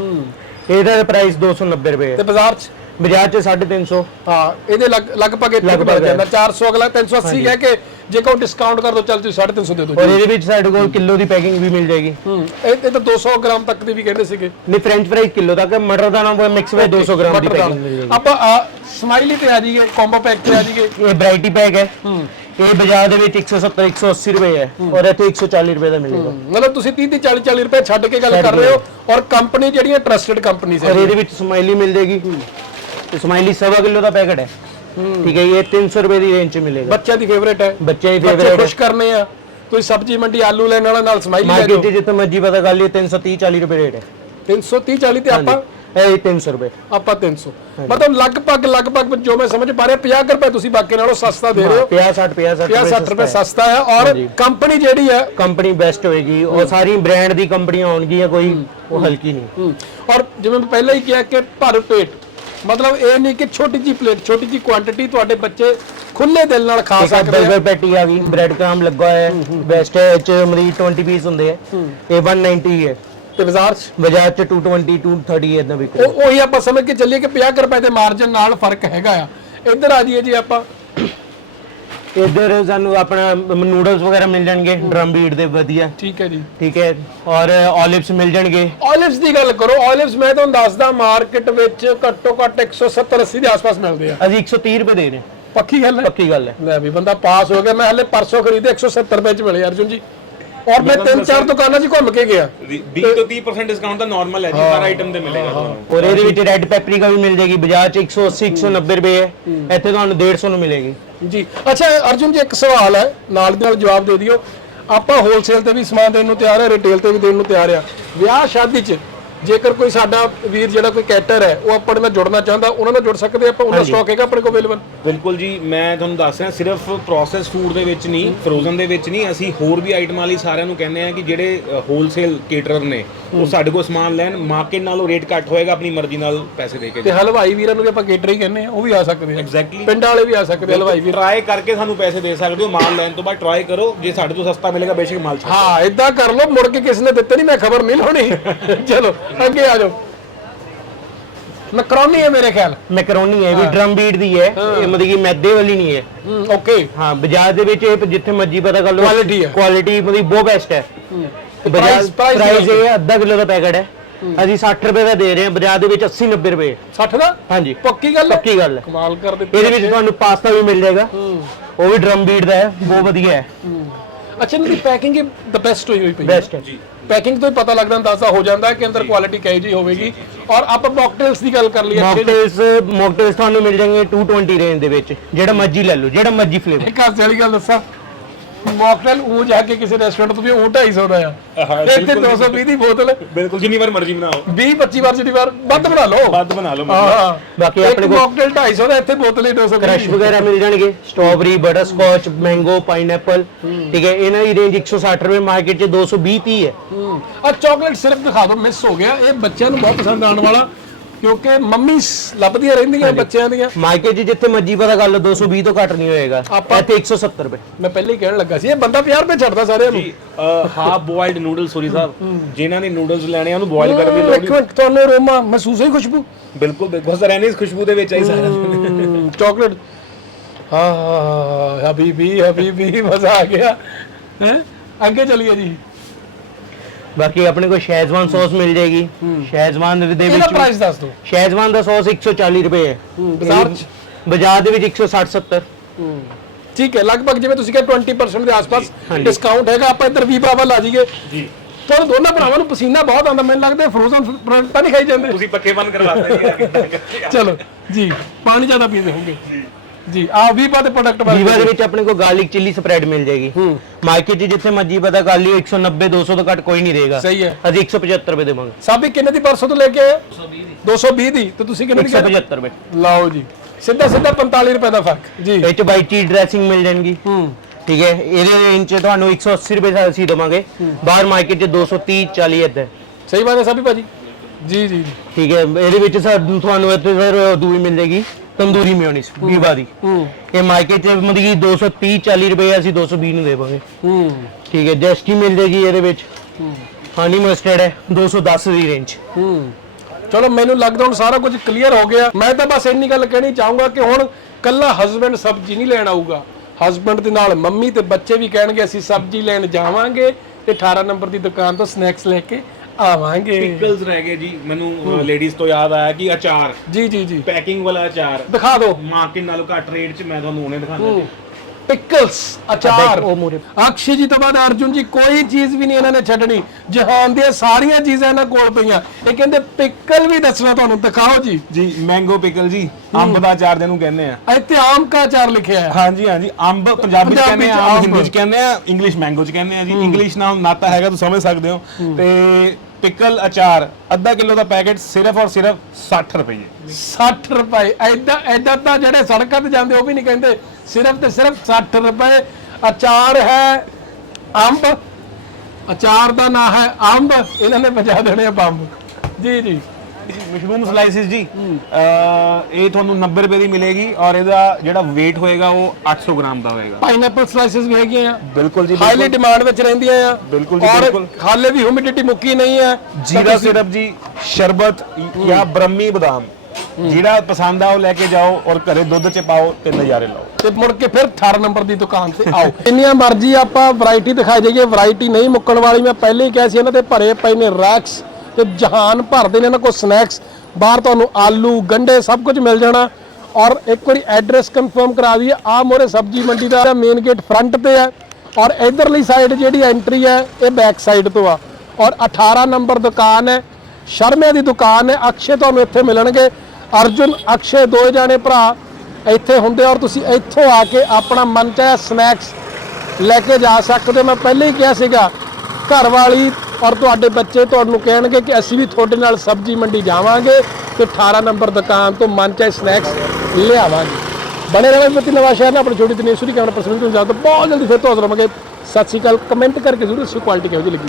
ਇਹਦਾ ਪ੍ਰਾਈਸ 290 ਰੁਪਏ ਤੇ ਬਾਜ਼ਾਰ 'ਚ? ਬਾਜ਼ਾਰ ਚ 350 ਹਾਂ ਇਹਦੇ ਲਗ ਲਗਭਗ ਇੱਥੇ ਲਗਭਗ ਜਾਂਦਾ। ਹੈ। 400 ਅਗਲਾ 380 ਕਹਿ ਕੇ ਜੇ ਕੋਈ ਡਿਸਕਾਊਂਟ ਕਰ ਦੋ ਚੱਲ ਤੁਸੀਂ 350 ਦੇ ਦਿਓ ਔਰ ਇਹਦੇ ਵਿੱਚ ਸਾਡੇ ਕੋਲ ਕਿਲੋ ਦੀ ਪੈਕਿੰਗ ਵੀ ਮਿਲ ਜਾਏਗੀ। ਹੂੰ ਇਹ ਇਹ ਤਾਂ 200 ਗ੍ਰਾਮ ਤੱਕ ਦੀ ਵੀ ਕਹਿੰਦੇ ਸੀਗੇ। ਨਹੀਂ ਫ੍ਰੈਂਚ ਫਰਾਈਜ਼ ਕਿਲੋ ਤੱਕ ਹੈ, ਮਟਰ ਦਾ ਨਾਮ ਮਿਕਸ ਵਿੱਚ 200 ਗ੍ਰਾਮ ਦੀ। ਪੈਕਿੰਗ ਮਿਲ ਜਾਏਗੀ। ਆਪਾਂ ਸਮਾਈਲੀ ਤੇ ਆ ਜਾਈਏ ਕੰਬੋ ਪੈਕ ਤੇ ਆ ਜਾਈਏ। ਇਹ ਵੈਰਾਈਟੀ ਪੈਕ ਹੈ। ਇਹ ਬਾਜ਼ਾਰ ਦੇ ਵਿੱਚ 170 180 ਰੁਪਏ ਹੈ। ਔਰ ਇੱਥੇ 140 ਰੁਪਏ ਦਾ ਮਿਲੇਗਾ। ਮਤਲਬ ਤੁਸੀਂ 30 30 40 40 ਰੁਪਏ ਛੱਡ ਕੇ ਗੱਲ ਕਰ ਰਹੇ। ਹੋ। ਔਰ ਕੰਪਨੀ ਜਿਹੜੀਆਂ ਟਰਸਟਡ ਕੰਪਨੀਆਂ ਔਰ ਹੈ ਇਹਦੇ ਵਿੱਚ ਸਮਾਈਲੀ ਮਿਲ ਜਾਏਗੀ। ਤੇ ਸਮਾਈਲੀ ਸਵਾ ਕਿਲੋ ਦਾ ਪੈਕਟ ਹੈ। ਠੀਕ ਹੈ ਇਹ 300 ਰੁਪਏ ਦੀ ਰੇਂਜ ਚ ਮਿਲੇਗਾ। ਬੱਚਿਆਂ ਦੀ ਫੇਵਰੇਟ ਹੈ। ਬੱਚਿਆਂ ਦੀ ਬੱਚੇ ਫੇਵਰੇਟ ਖੁਸ਼ ਕਰਨੇ ਆ। ਤੁਸੀਂ ਸਬਜ਼ੀ ਮੰਡੀ ਆਲੂ ਲੈਣ ਵਾਲਾ ਨਾਲ ਸਮਾਈਲੀ ਲੈ ਮਾਰਕੀਟ ਜਾਓ। 'ਚ ਜਿੱਥੇ ਮਰਜ਼ੀ ਪਤਾ ਕਰ ਲਈ 330 40 ਰੁਪਏ ਰੇਟ ਹੈ। 330 40 ਤੇ ਆਪਾਂ? ਇਹ 300 ਰੁਪਏ। ਆਪਾਂ 300 ਮਤਲਬ ਲਗਭਗ ਲਗਭਗ ਜੋ ਮੈਂ ਸਮਝ ਪਾ ਰਿਹਾ 50 ਕੁ ਰੁਪਏ ਤੁਸੀਂ ਬਾਕੀ ਨਾਲੋਂ ਸਸਤਾ ਦੇ ਰਹੇ ਹੋ। 50 60 50 60 50 60 ਰੁਪਏ ਸਸਤਾ ਹੈ। ਔਰ ਕੰਪਨੀ ਜਿਹੜੀ ਹੈ ਕੰਪਨੀ ਬੈਸਟ ਹੋਏਗੀ। ਔਰ ਸਾਰੀ ਬ੍ਰਾਂਡ ਦੀ ਕੰਪਨੀਆਂ ਹੋਣਗੀਆਂ ਕੋਈ ਉਹ ਹਲਕੀ ਨਹੀਂ। ਔਰ ਜਿਵੇਂ ਮੈਂ ਪਹਿਲਾਂ ਹੀ ਕਿਹਾ ਕਿ ਭਰ ਪੇਟ ਮਤਲਬ ਇਹ ਨਹੀਂ ਕਿ ਛੋਟੀ ਜੀ ਪਲੇਟ ਛੋਟੀ ਜੀ ਕੁਆਂਟੀਟੀ ਤੁਹਾਡੇ ਬੱਚੇ ਖੁੱਲੇ ਦਿਲ ਨਾਲ ਖਾ ਇੱਕ ਸਕਦੇ ਆ। ਬਰਗਰ ਪੈਟੀ ਆ ਗਈ ਬ੍ਰੈਡ ਕ੍ਰਾਮ ਲੱਗਾ ਹੋਇਆ ਹੈ ਬੈਸਟ ਹੈ। ਇਹ 'ਚ ਮਰੀ 20 ਪੀਸ ਹੁੰਦੇ ਆ। ਇਹ 190 ਹੈ। ਤੇ ਬਾਜ਼ਾਰ 'ਚ? ਬਾਜ਼ਾਰ ਚ 220 230 ਇਦਾਂ ਵਿਕ ਉਹ ਉਹੀ ਆਪਾਂ ਸਮਝ ਕੇ ਚੱਲੀਏ ਕਿ 50 ਕੁ ਰੁਪਏ ਦੇ ਮਾਰਜਨ ਨਾਲ ਫ਼ਰਕ ਹੈਗਾ ਆ। ਇੱਧਰ ਆ ਜਾਈਏ ਜੀ ਆਪਾਂ। ਇੱਧਰ ਸਾਨੂੰ ਆਪਣਾ ਨੂਡਲਸ ਵਗੈਰਾ ਮਿਲ ਜਾਣਗੇ ਡਰਮ ਬੀਟ ਦੇ ਵਧੀਆ। ਠੀਕ ਹੈ ਜੀ। ਠੀਕ ਹੈ ਔਰ ਔਲਿਵਸ ਮਿਲ ਜਾਣਗੇ। ਆਲਿਵਸ ਦੀ ਗੱਲ ਕਰੋ ਆਲਿਵਸ ਮੈਂ ਤੁਹਾਨੂੰ ਦੱਸਦਾ ਮਾਰਕੀਟ ਵਿੱਚ ਘੱਟੋ ਘੱਟ 170 80 ਦੇ ਆਸ-ਪਾਸ ਮਿਲਦੇ ਆ। ਅਸੀਂ 130 ਰੁਪਏ ਦੇ ਰਹੇ ਪੱਕੀ ਗੱਲ ਹੈ? ਪੱਕੀ ਗੱਲ ਹੈ। ਲੈ ਵੀ ਬੰਦਾ ਪਾਸ ਹੋ ਗਿਆ ਮੈਂ ਹਲੇ ਪਰਸੋਂ ਖਰੀਦੇ 170 ਰੁਪਏ ਚ ਮਿਲੇ ਅਰਜੁਨ ਜੀ। ਔਰ ਮੈਂ ਤਿੰਨ ਚਾਰ ਦੁਕਾਨਾਂ 'ਚ ਘੁੰਮ ਕੇ ਗਿਆ। 20 ਤੋਂ 30% ਡਿਸਕਾਊਂਟ ਤਾਂ ਨਾਰਮਲ ਹੈ ਜੀ ਹਰ ਆਈਟਮ ਤੇ ਮਿਲੇਗਾ ਤੁਹਾਨੂੰ। ਔਰ ਇਹਦੇ ਵਿੱਚ ਰੈੱਡ ਪੈਪਰਿਕਾ ਵੀ ਮਿਲ ਜਾਏਗੀ ਬਾਜ਼ਾਰ ਚ 180 190 ਰੁਪਏ ਹੈ। ਇੱਥੇ ਤੁਹਾਨੂੰ 150 ਨੂੰ ਮਿਲੇਗੀ। ਜੀ। ਅੱਛਾ ਅਰਜੁਨ ਜੀ ਇੱਕ ਸਵਾਲ ਹੈ। ਨਾਲ ਦੀ ਨਾਲ ਜਵਾਬ ਦੇ ਦਿਓ। ਆਪਾਂ ਹੋਲਸੇਲ ਤੇ ਵੀ ਸਮਾਨ ਦੇਣ ਨੂੰ ਤਿਆਰ ਹੈ ਰਿਟੇਲ ਤੇ ਵੀ ਦੇਣ ਨੂੰ ਤਿਆਰ ਆ ਵਿਆਹ ਸ਼ਾਦੀ 'ਚ ਜੇਕਰ ਕੋਈ ਸਾਡਾ ਵੀਰ ਜਿਹੜਾ ਕੋਈ ਕੈਟਰ ਹੈ ਉਹ ਆਪਣੇ ਨਾਲ ਜੁੜਨਾ ਚਾਹੁੰਦਾ ਉਹਨਾਂ ਨਾਲ ਜੁੜ ਸਕਦੇ ਆਪਾਂ ਉਹਨਾਂ ਸਟਾਕ ਹੈਗਾ ਆਪਣੇ ਕੋਲ ਅਵੇਲੇਬਲ ਬਿਲਕੁਲ ਜੀ ਮੈਂ ਤੁਹਾਨੂੰ ਦੱਸ ਰਿਹਾ ਸਿਰਫ ਪ੍ਰੋਸੈਸ ਫੂਡ ਦੇ ਵਿੱਚ ਨਹੀਂ ਫਰੋਜ਼ਨ ਦੇ ਵਿੱਚ ਨਹੀਂ ਅਸੀਂ ਹੋਰ ਵੀ ਆਈਟਮਾਂ ਲਈ ਸਾਰਿਆਂ ਨੂੰ ਕਹਿੰਦੇ ਆ ਕਿ ਜਿਹੜੇ ਹੋਲਸੇਲ ਕੇਟਰਰ ਨੇ ਉਹ ਸਾਡੇ ਕੋਲ ਸਮਾਨ ਲੈਣ ਮਾਰਕੀਟ ਨਾਲੋਂ ਰੇਟ ਘੱਟ ਹੋਏਗਾ ਆਪਣੀ ਮਰਜ਼ੀ ਨਾਲ ਪੈਸੇ ਦੇ ਕੇ ਤੇ ਹਲਵਾਈ ਵੀਰਾਂ ਨੂੰ ਵੀ ਆਪਾਂ ਕੇਟਰਿੰਗ ਕਹਿੰਦੇ ਆ ਉਹ ਵੀ ਆ ਸਕਦੇ ਆ। ਐਗਜ਼ੈਕਟਲੀ ਪਿੰਡਾਂ ਵਾਲੇ ਵੀ ਆ ਸਕਦੇ ਆ ਹਲਵਾਈ ਵੀਰ। ਟਰਾਈ ਕਰਕੇ ਸਾਨੂੰ ਪੈਸੇ ਦੇ ਸਕਦੇ ਹੋ ਮਾਲ ਲੈਣ ਤੋਂ ਬਾਅਦ ਟਰਾਈ ਕਰੋ ਜੇ ਸਾਡੇ ਤੋਂ ਸਸਤਾ ਮਿਲੇਗਾ ਬੇਸ਼ੱਕ ਮਾਲ ਛੱਡੋ ਹਾਂ ਇਦਾਂ ਕਰ ਲਓ ਮੁੜ ਕੇ ਕਿਸ ਨੇ ਦਿੱਤੇ ਨਹੀਂ ਮੈਂ ਖਬਰ ਨਹੀਂ ਲਾਉਣੀ। *laughs* ਚਲੋ ਅੱਗੇ ਆ ਜਾਓ। ਮੈਕਰੋਨੀ ਹੈ ਮੇਰੇ ਖਿਆਲ। ਮੈਕਰੋਨੀ ਹੈ ਵੀ ਡਰਮ ਬੀਟ ਦੀ ਹੈ। ਇਹ ਮਤਲਬ ਕਿ ਮੈਦੇ ਵਾਲੀ ਨਹੀਂ ਹੈ। ਹੂੰ ਓਕੇ ਹਾਂ ਬਾਜ਼ਾਰ ਦੇ ਵਿੱਚ ਇਹ ਜਿੱਥੇ ਮਰਜ਼ੀ ਪਤਾ ਕਰ ਲਓ Quality ਹੈ। ਕੁਆਲਿਟੀ ਮਤਲਬ ਬਹੁਤ ਬੈਸਟ ਹੈ। ਬਾਜ਼ਾਰ ਪ੍ਰਾਈਸ? ਇਹ ਅੱਧਾ ਕਿਲੋ ਦਾ ਪੈਕਟ ਹੈ। ਅਸੀਂ 60 ਰੁਪਏ ਦਾ ਦੇ ਰਹੇ ਹਾਂ ਬਾਜ਼ਾਰ ਦੇ ਵਿੱਚ 80 90 ਰੁਪਏ। 60 ਦਾ? ਹਾਂਜੀ। ਪੱਕੀ ਗੱਲ ਹੈ? ਪੱਕੀ ਗੱਲ ਹੈ। ਕਮਾਲ ਕਰ ਦਿੱਤੀ ਇਹਦੇ ਵਿੱਚ ਤੁਹਾਨੂੰ ਪਾਸਤਾ ਵੀ ਮਿਲ ਜਾਏਗਾ। ਉਹ ਵੀ ਡਰਮ ਬੀਟ ਦਾ ਹੈ ਬਹੁਤ ਵਧੀਆ ਹੈ। ਅੱਛਾ ਇਹਦੀ ਪੈਕਿੰਗ ਦ ਬੈਸਟ ਹੋਈ ਹੋਈ ਪਈ ਬੈਸਟ ਹੈ। ਪੈਕਿੰਗ ਤੋਂ ਹੀ ਪਤਾ ਲੱਗਦਾ ਅੰਦਾਜ਼ਾ ਹੋ ਜਾਂਦਾ ਹੈ ਕਿ ਅੰਦਰ ਕੁਆਲਿਟੀ ਕਹੀ ਜੀ ਹੋਵੇਗੀ। ਔਰ ਆਪਾਂ ਮੌਕਟੇਲਸ ਦੀ ਗੱਲ ਕਰ ਲਈਏ ਮੌਕਟੇਲਸ ਮੌਕਟੇਲਸ ਤੁਹਾਨੂੰ ਮਿਲ ਜਾਣਗੇ 220 ਰੇਂਜ ਦੇ ਵਿੱਚ। ਜਿਹੜਾ ਮਰਜ਼ੀ ਲੈ ਲਓ ਜਿਹੜਾ ਮਰਜ਼ੀ ਫਲੇਵਰ ਇੱਕ ਹਾਸੇ ਵਾਲੀ ਗੱਲ ਦੱਸਾਂ ਮੌਕਟੇਲ ਉਹ ਜਾ ਕੇ ਕਿਸੇ ਰੈਸਟੋਰੈਂਟ ਤੋਂ ਵੀ ਉਹ 250 ਦਾ ਆ। ਹਾਂ, ਇੱਥੇ ਬਿਲਕੁਲ। 220 ਦੀ ਬੋਤਲ। ਬਿਲਕੁਲ ਜਿੰਨੀ ਵਾਰ ਮਰਜ਼ੀ ਬਣਾਓ। 20 25 ਵਾਰ ਜਿੰਨੀ ਵਾਰ ਵੱਧ ਬਣਾ ਲਓ। ਵੱਧ ਬਣਾ ਲਓ ਹਾਂ ਬਾਕੀ ਇੱਕ ਆਪਣੇ ਕੋਲ- ਮੌਕਟੇਲ 250 ਦਾ ਇੱਥੇ ਬੋਤਲ ਹੀ 220 ਕ੍ਰਸ਼ ਵਗੈਰਾ ਮਿਲ ਜਾਣਗੇ। Strawberry butterscotch mango pineapple ਠੀਕ ਹੈ ਇਹਨਾਂ ਦੀ ਰੇਂਜ 160 ਰੁਪਏ ਮਾਰਕੀਟ 'ਚ 220 30 ਹੈ। ਹੂੰ। ਆ ਚਾਕਲੇਟ ਸਿਰਫ ਦਿਖਾ ਦਿਓ ਮਿਸ ਹੋ ਗਿਆ। ਇਹ ਬੱਚਿਆਂ ਨੂੰ ਬਹੁਤ ਪਸੰਦ ਆਉਣ ਵਾਲਾ। ਕਿਉਂਕਿ ਮੰਮੀ ਲੱਭਦੀਆਂ ਰਹਿੰਦੀਆਂ ਬੱਚਿਆਂ ਦੀਆਂ ਮਾਰਕੀਟ 'ਚ ਜਿੱਥੇ ਮਰਜ਼ੀ ਪਤਾ ਲਓ 220 ਤੋਂ ਘੱਟ ਨਹੀਂ ਹੋਏਗਾ ਆਪਾਂ- ਇੱਥੇ 170 ਰੁਪਏ ਮੈਂ ਪਹਿਲੇ ਹੀ ਕਹਿਣ ਲੱਗਾ ਸੀ ਇਹ ਬੰਦਾ 50 ਰੁਪਏ ਛੱਡਦਾ ਸਾਰਿਆਂ ਨੂੰ half boiled noodle Suri Sahib ਜਿਨ੍ਹਾਂ ਨੇ ਨੂਡਲਸ ਲੈਣੇ ਆ ਉਹਨੂੰ ਬੋਇਲ ਕਰਨ ਦੀ ਲੋੜ ਇੱਕ ਮਿੰਟ ਤੁਹਾਨੂੰ ਰੋਮਾ ਮਹਿਸੂਸ ਹੋਈ ਖੁਸ਼ਬੂ ਬਿਲਕੁਲ ਬਿਲਕੁਲ ਸਰ ਐਨੀ ਇਸ ਖੁਸ਼ਬੂ ਦੇ ਵਿੱਚ ਆਈ ਸਾਰਾ ਚਾਕਲੇਟ ਹਾਂ ਹਾਂ ਹਬੀਬੀ ਹਬੀਬੀ ਮਜ਼ਾ ਆ ਗਿਆ ਹੈ ਅੱਗੇ ਚਲੀਏ ਜੀ ਬਾਕੀ ਆਪਣੇ ਕੋਲ ਸ਼ੈਜ਼ਵਾਨ ਸੌਸ ਮਿਲ ਜਾਏਗੀ। ਸ਼ੈਜ਼ਵਾਨ ਦੇ ਇਹਦਾ ਵਿੱਚ ਪ੍ਰਾਈਸ ਦੱਸ ਦਿਓ। ਸ਼ੈਜ਼ਵਾਨ ਦਾ ਸੌਸ 140 ਰੁਪਏ ਹੈ। ਬਾਜ਼ਾਰ 'ਚ? ਬਾਜ਼ਾਰ ਦੇ ਵਿੱਚ 160 70 ਠੀਕ ਹੈ ਲਗਭਗ ਜਿਵੇਂ ਤੁਸੀਂ ਕਿਹਾ 20% ਦੇ ਆਸ-ਪਾਸ। ਡਿਸਕਾਊਂਟ ਹੈਗਾ ਆਪਾਂ ਇੱਧਰ ਵੀ ਬਾਬਾ ਲਾ ਜੀਏ ਜੀ। ਤੁਹਾਨੂੰ ਦੋਨਾਂ ਭਰਾਵਾਂ ਨੂੰ ਪਸੀਨਾ ਬਹੁਤ ਆਉਂਦਾ ਮੈਨੂੰ ਲੱਗਦਾ ਫਰੋਜ਼ਨ ਪ੍ਰੋਡਕਟ ਤਾਂ ਨਹੀਂ ਖਾਈ ਜਾਂਦੇ। ਤੁਸੀਂ ਪੱਕੇ ਬੰਦ ਕਰਵਾਤੇ ਚਲੋ ਜੀ ਪਾਣੀ ਜ਼ਿਆਦਾ ਪੀਂਦੇ ਹੋਗੇ ਜੀ। ਆ ਵੀ ਬਾਦੇ ਪ੍ਰੋਡਕਟ ਵੀਵਾ ਦੇ ਵਿੱਚ ਆਪਣੇ ਕੋਲ ਗਾਰਲਿਕ ਚਿੱਲੀ ਸਪਰੈਡ ਮਿਲ ਜਾਏਗੀ। ਮਾਰਕੀਟ 'ਚ ਜਿੱਥੇ ਮਰਜ਼ੀ ਪਤਾ ਕਰ ਲਿਓ 190 200 ਤੋਂ ਘੱਟ ਕੋਈ ਨਹੀਂ ਦੇਗਾ। ਸਹੀ ਹੈ। ਅਸੀਂ 175 ਰੁਪਏ ਦੇਵਾਂਗੇ। ਸਾਬੀ ਕਿੰਨੇ ਦੀ ਪਰਸੋਂ ਤੋਂ ਲੈ ਕੇ ਆਏ? 220 ਦੀ। 220 ਦੀ। ਤੇ ਤੁਸੀਂ ਕਿੰਨੇ ਦੀ ਕਹਿ ਰਹੇ? 175 ਰੁਪਏ। ਲਓ ਜੀ। ਸਿੱਧਾ ਸਿੱਧਾ 45 ਰੁਪਏ ਦਾ ਫ਼ਰਕ। ਜੀ। ਇਹ 'ਚ ਵਾਈਟ ਚੀਜ਼ ਡਰੈਸਿੰਗ ਮਿਲ ਜਾਣਗੀ। ਹੂੰ। ਠੀਕ ਹੈ। ਇਹਦੇ ਰੇਂਜ 'ਚ ਤੁਹਾਨੂੰ 180 ਰੁਪਏ ਦਾ ਅਸੀਂ ਦੇਵਾਂਗੇ। ਬਾਹਰ ਮਾਰਕੀਟ 'ਚ 230 40 ਇੱਦਾਂ। ਸਹੀ ਬਾਤ ਹੈ ਸਾਬੀ ਭਾਜੀ। ਜੀ ਜੀ ਜੀ। ਠੀਕ ਹੈ। ਇਹਦੇ ਵਿੱਚ ਤੁਹਾਨੂੰ ਇੱਥੇ ਫਿਰ ਦੂਈ ਮਿਲ ਜਾਏਗੀ। ਤੰਦੂਰੀ ਮਿਓਨੀਸ ਵੀਵਾ ਦੀ। ਹੂੰ। ਇਹ ਮਾਰਕੀਟ 'ਚ ਮਤਲਬ ਕਿ 230 40 ਰੁਪਏ ਅਸੀਂ 220 ਨੂੰ ਦੇਵਾਂਗੇ ਹੂੰ। ਠੀਕ ਹੈ ਜੈਸਟੀ ਮਿਲ ਜਾਏਗੀ ਇਹਦੇ ਵਿੱਚ। ਹਨੀ ਮਸਟਰਡ ਹੈ 210 ਦੀ ਰੇਂਜ ਹੂੰ। ਚਲੋ ਮੈਨੂੰ ਲੱਗਦਾ ਹੁਣ ਸਾਰਾ ਕੁਝ ਕਲੀਅਰ ਹੋ ਗਿਆ। ਮੈਂ ਤਾਂ ਬਸ ਇੰਨੀ ਗੱਲ ਕਹਿਣੀ ਚਾਹੂੰਗਾ ਕਿ ਹੁਣ ਕੱਲਾ ਹਸਬੰਡ ਸਬਜ਼ੀ ਨਹੀਂ ਲੈਣ ਆਊਗਾ। ਹਸਬੰਡ ਦੇ ਨਾਲ ਮੰਮੀ ਤੇ ਬੱਚੇ ਵੀ ਕਹਿਣਗੇ ਅਸੀਂ ਸਬਜ਼ੀ ਲੈਣ ਜਾਵਾਂਗੇ ਤੇ 18 ਨੰਬਰ ਦੀ ਦੁਕਾਨ ਤੋਂ ਸਨੈਕਸ ਲੈ ਕੇ ਆਵਾਂਗੇ। ਪਿਕਲਸ ਰਹਿ ਗਏ ਜੀ ਮੈਨੂੰ ਲੇਡੀਜ਼ ਤੋਂ ਯਾਦ ਆਇਆ ਕਿ ਅਚਾਰ। ਜੀ ਜੀ ਜੀ। ਪੈਕਿੰਗ ਵਾਲਾ ਅਚਾਰ। ਦਿਖਾ ਦਿਓ। ਮਾਰਕੀਟ ਨਾਲੋਂ ਘੱਟ ਰੇਟ 'ਚ ਮੈਂ ਤੁਹਾਨੂੰ ਹੁਣੇ ਦਿਖਾਉਂਦਾ ਪਿਕਲਸ ਅਚਾਰ ਉਹ। ਅਕਸ਼ੇ ਜੀ ਤੋਂ ਬਾਅਦ ਅਰਜੁਨ ਜੀ ਕੋਈ ਚੀਜ਼ ਵੀ ਨਹੀਂ ਇਹਨਾਂ ਨੇ ਛੱਡਣੀ। ਜਹਾਨ ਦੀਆਂ ਸਾਰੀਆਂ ਚੀਜ਼ਾਂ ਇਹਨਾਂ ਕੋਲ ਪਈਆਂ। ਇਹ ਕਹਿੰਦੇ ਪਿਕਲ ਵੀ ਦੱਸਣਾ ਤੁਹਾਨੂੰ ਦਿਖਾਓ ਜੀ। ਜੀ ਮੈਂਗੋ ਪਿਕਲ ਜੀ ਅੰਬ ਦਾ ਅਚਾਰ ਜਿਹਨੂੰ ਕਹਿੰਦੇ ਆ। ਇੱਥੇ ਆਮ ਕਾ ਅਚਾਰ ਲਿਖਿਆ ਹੈ। ਹਾਂਜੀ ਹਾਂਜੀ ਅੰਬ ਪੰਜਾਬੀ ਚ ਕਹਿੰਦੇ ਆ। ਹਿੰਦੀ ਚ ਕਹਿੰਦੇ ਆ ਇੰਗਲਿਸ਼ ਮੈਂਗੋ ਚ ਕਹਿੰਦੇ ਆ ਜੀ। ਇੰਗਲਿਸ਼ ਨਾਲ ਨਾਤਾ ਹੈਗਾ ਤੁਸੀਂ ਸਮਝ ਸਕਦੇ ਹੋ। ਤੇ ਪਿਕਲ ਅਚਾਰ ਅੱਧਾ ਕਿਲੋ ਦਾ ਪੈਕੇਟ ਸਿਰਫ ਔਰ ਸਿਰਫ 60 ਰੁਪਏ। 60 ਰੁਪਏ। ਐਦਾਂ ਐਦਾਂ ਤਾਂ ਜਿਹੜੇ ਸੜਕਾਂ ਤੇ ਜਾਂਦੇ ਉਹ ਵੀ ਨਹੀਂ ਕਹਿੰਦੇ ਸਿਰਫ ਤੇ ਸਿਰਫ 60 ਰੁਪਏ ਅਚਾਰ ਹੈ ਅੰਬ। ਅਚਾਰ ਦਾ ਨਾਂ ਹੈ ਅੰਬ। ਇਹਨਾਂ ਨੇ ਵਜਾ ਦੇਣੇ ਆ ਬੰਬ। ਜੀ ਜੀ। ਮਸ਼ਰੂਮ ਸਲਾਈਸਿਸ ਜੀ। ਇਹ ਤੁਹਾਨੂੰ 90 ਰੁਪਏ ਦੀ ਮਿਲੇਗੀ ਔਰ ਇਹਦਾ ਜਿਹੜਾ weight ਹੋਏਗਾ ਉਹ 800 ਗ੍ਰਾਮ ਦਾ ਹੋਏਗਾ। ਪਾਈਨਐਪਲ ਸਲਾਈਸਿਸ ਵੀ ਹੈਗੀਆਂ ਆ। ਬਿਲਕੁਲ ਜੀ ਹਾਈਲੀ ਡਿਮਾਂਡ ਵਿੱਚ ਰਹਿੰਦੀਆਂ ਆ। ਬਿਲਕੁਲ ਜੀ, ਔਰ ਬਿਲਕੁਲ। ਹਾਲੇ ਵੀ ਹਿਊਮਿਡਿਟੀ ਮੁੱਕੀ ਨਹੀਂ ਹੈ। ਜੀਰਾ ਸਿਰਪ ਜੀ ਸ਼ਰਬਤ ਜਾਂ ਬ੍ਰਹਮੀ ਬਦਾਮ। ਜਿਹੜਾ ਪਸੰਦ ਆ ਉਹ ਲੈ ਕੇ ਜਾਓ ਔਰ ਘਰੇ ਦੁੱਧ ਚ ਪਾਓ ਤੇ ਨਜ਼ਾਰੇ ਲਓ। ਤੇ ਮੁੜ ਕੇ ਫਿਰ 18 ਨੰਬਰ ਦੀ ਦੁਕਾਨ ਤੇ ਆਓ। ਇੰਨੀਆਂ ਮਰਜ਼ੀ ਆਪਾਂ ਵੈਰਾਈਟੀ ਦਿਖਾਈ ਜਾਈਏ ਵੈਰਾਈਟੀ ਨਹੀਂ ਮੁੱਕਣ ਵਾਲੀ, ਮੈਂ ਪਹਿਲੇ ਹੀ ਕਿਹਾ ਸੀ ਇਹਨਾਂ 'ਤੇ ਭਰੇ ਪਏ ਨੇ ਰੈਕਸ ਤੇ ਜਹਾਨ ਭਰਦੇ ਨੇ ਇਹਨਾਂ ਕੋਲ ਸਨੈਕਸ ਬਾਹਰ ਤੁਹਾਨੂੰ ਆਲੂ, ਗੰਡੇ ਸਭ ਕੁਝ ਮਿਲ ਜਾਣਾ। ਔਰ ਇੱਕ ਵਾਰੀ ਐਡਰੈਸ ਕਨਫਰਮ ਕਰਾ ਦਈਏ ਆ ਮੋਰੇ ਸਬਜੀ ਮੰਡੀ ਦਾ ਮੇਨ ਗੇਟ ਫਰੰਟ ਤੇ ਹੈ। ਔਰ ਇਧਰਲੀ ਸਾਈਡ ਜਿਹੜੀ ਐਂਟਰੀ ਹੈ, ਇਹ ਬੈਕ ਸਾਈਡ ਤੋਂ ਆ। ਔਰ 18 ਨੰਬਰ ਦੁਕਾਨ ਹੈ, ਸ਼ਰਮੇ ਦੀ ਦੁਕਾਨ ਹੈ। ਅਕਸ਼ੇ ਤੁਹਾਨੂੰ ਇੱਥੇ ਮਿਲਣਗੇ। ਅਰਜੁਨ, ਅਕਸ਼ੇ, ਦੋ ਜਾਣੇ ਭਰਾ। ਇੱਥੇ ਹੁੰਦੇ ਔਰ ਤੁਸੀਂ ਇੱਥੋਂ ਆ ਕੇ ਆਪਣਾ ਮਨ ਮਨਚਾਹਿਆ ਸਨੈਕਸ ਲੈ ਕੇ ਜਾ ਸਕਦੇ ਹੋ। ਮੈਂ ਪਹਿਲੇ ਹੀ ਕਿਹਾ ਸੀਗਾ, ਘਰ ਵਾਲੀ ਔਰ ਤੁਹਾਡੇ ਬੱਚੇ ਤੁਹਾਨੂੰ ਕਹਿਣਗੇ ਕਿ ਅਸੀਂ ਵੀ ਤੁਹਾਡੇ ਨਾਲ ਸਬਜ਼ੀ ਮੰਡੀ ਜਾਵਾਂਗੇ ਤੇ 18 ਨੰਬਰ ਦੁਕਾਨ ਤੋਂ ਮਨ ਚਾਹੇ ਸਨੈਕਸ ਲਿਆਵਾਂਗੇ। ਬਣੇ ਰਹਿਣਾ ਪ੍ਰਤੀ ਨਵਾਂ ਸ਼ਹਿਰ ਨਾਲ, ਆਪਣੀ ਛੋਟੀ ਦਿਨੇਸ਼ਵਰੀ ਕੈਮਰਾ ਪਰਸਨ ਤੋਂ ਜ਼ਿਆਦਾ ਬਹੁਤ ਜਲਦੀ ਫਿਰ ਤੋਂ ਹਾਜ਼ਰ ਹੋਵਾਂਗੇ। ਸਤਿ ਸ਼੍ਰੀ ਅਕਾਲ। ਕਮੈਂਟ ਕਰਕੇ ਜ਼ਰੂਰ ਦੱਸੋ ਕੁਆਲਿਟੀ ਕਿਹੋ ਜਿਹੀ ਲੱਗੀ।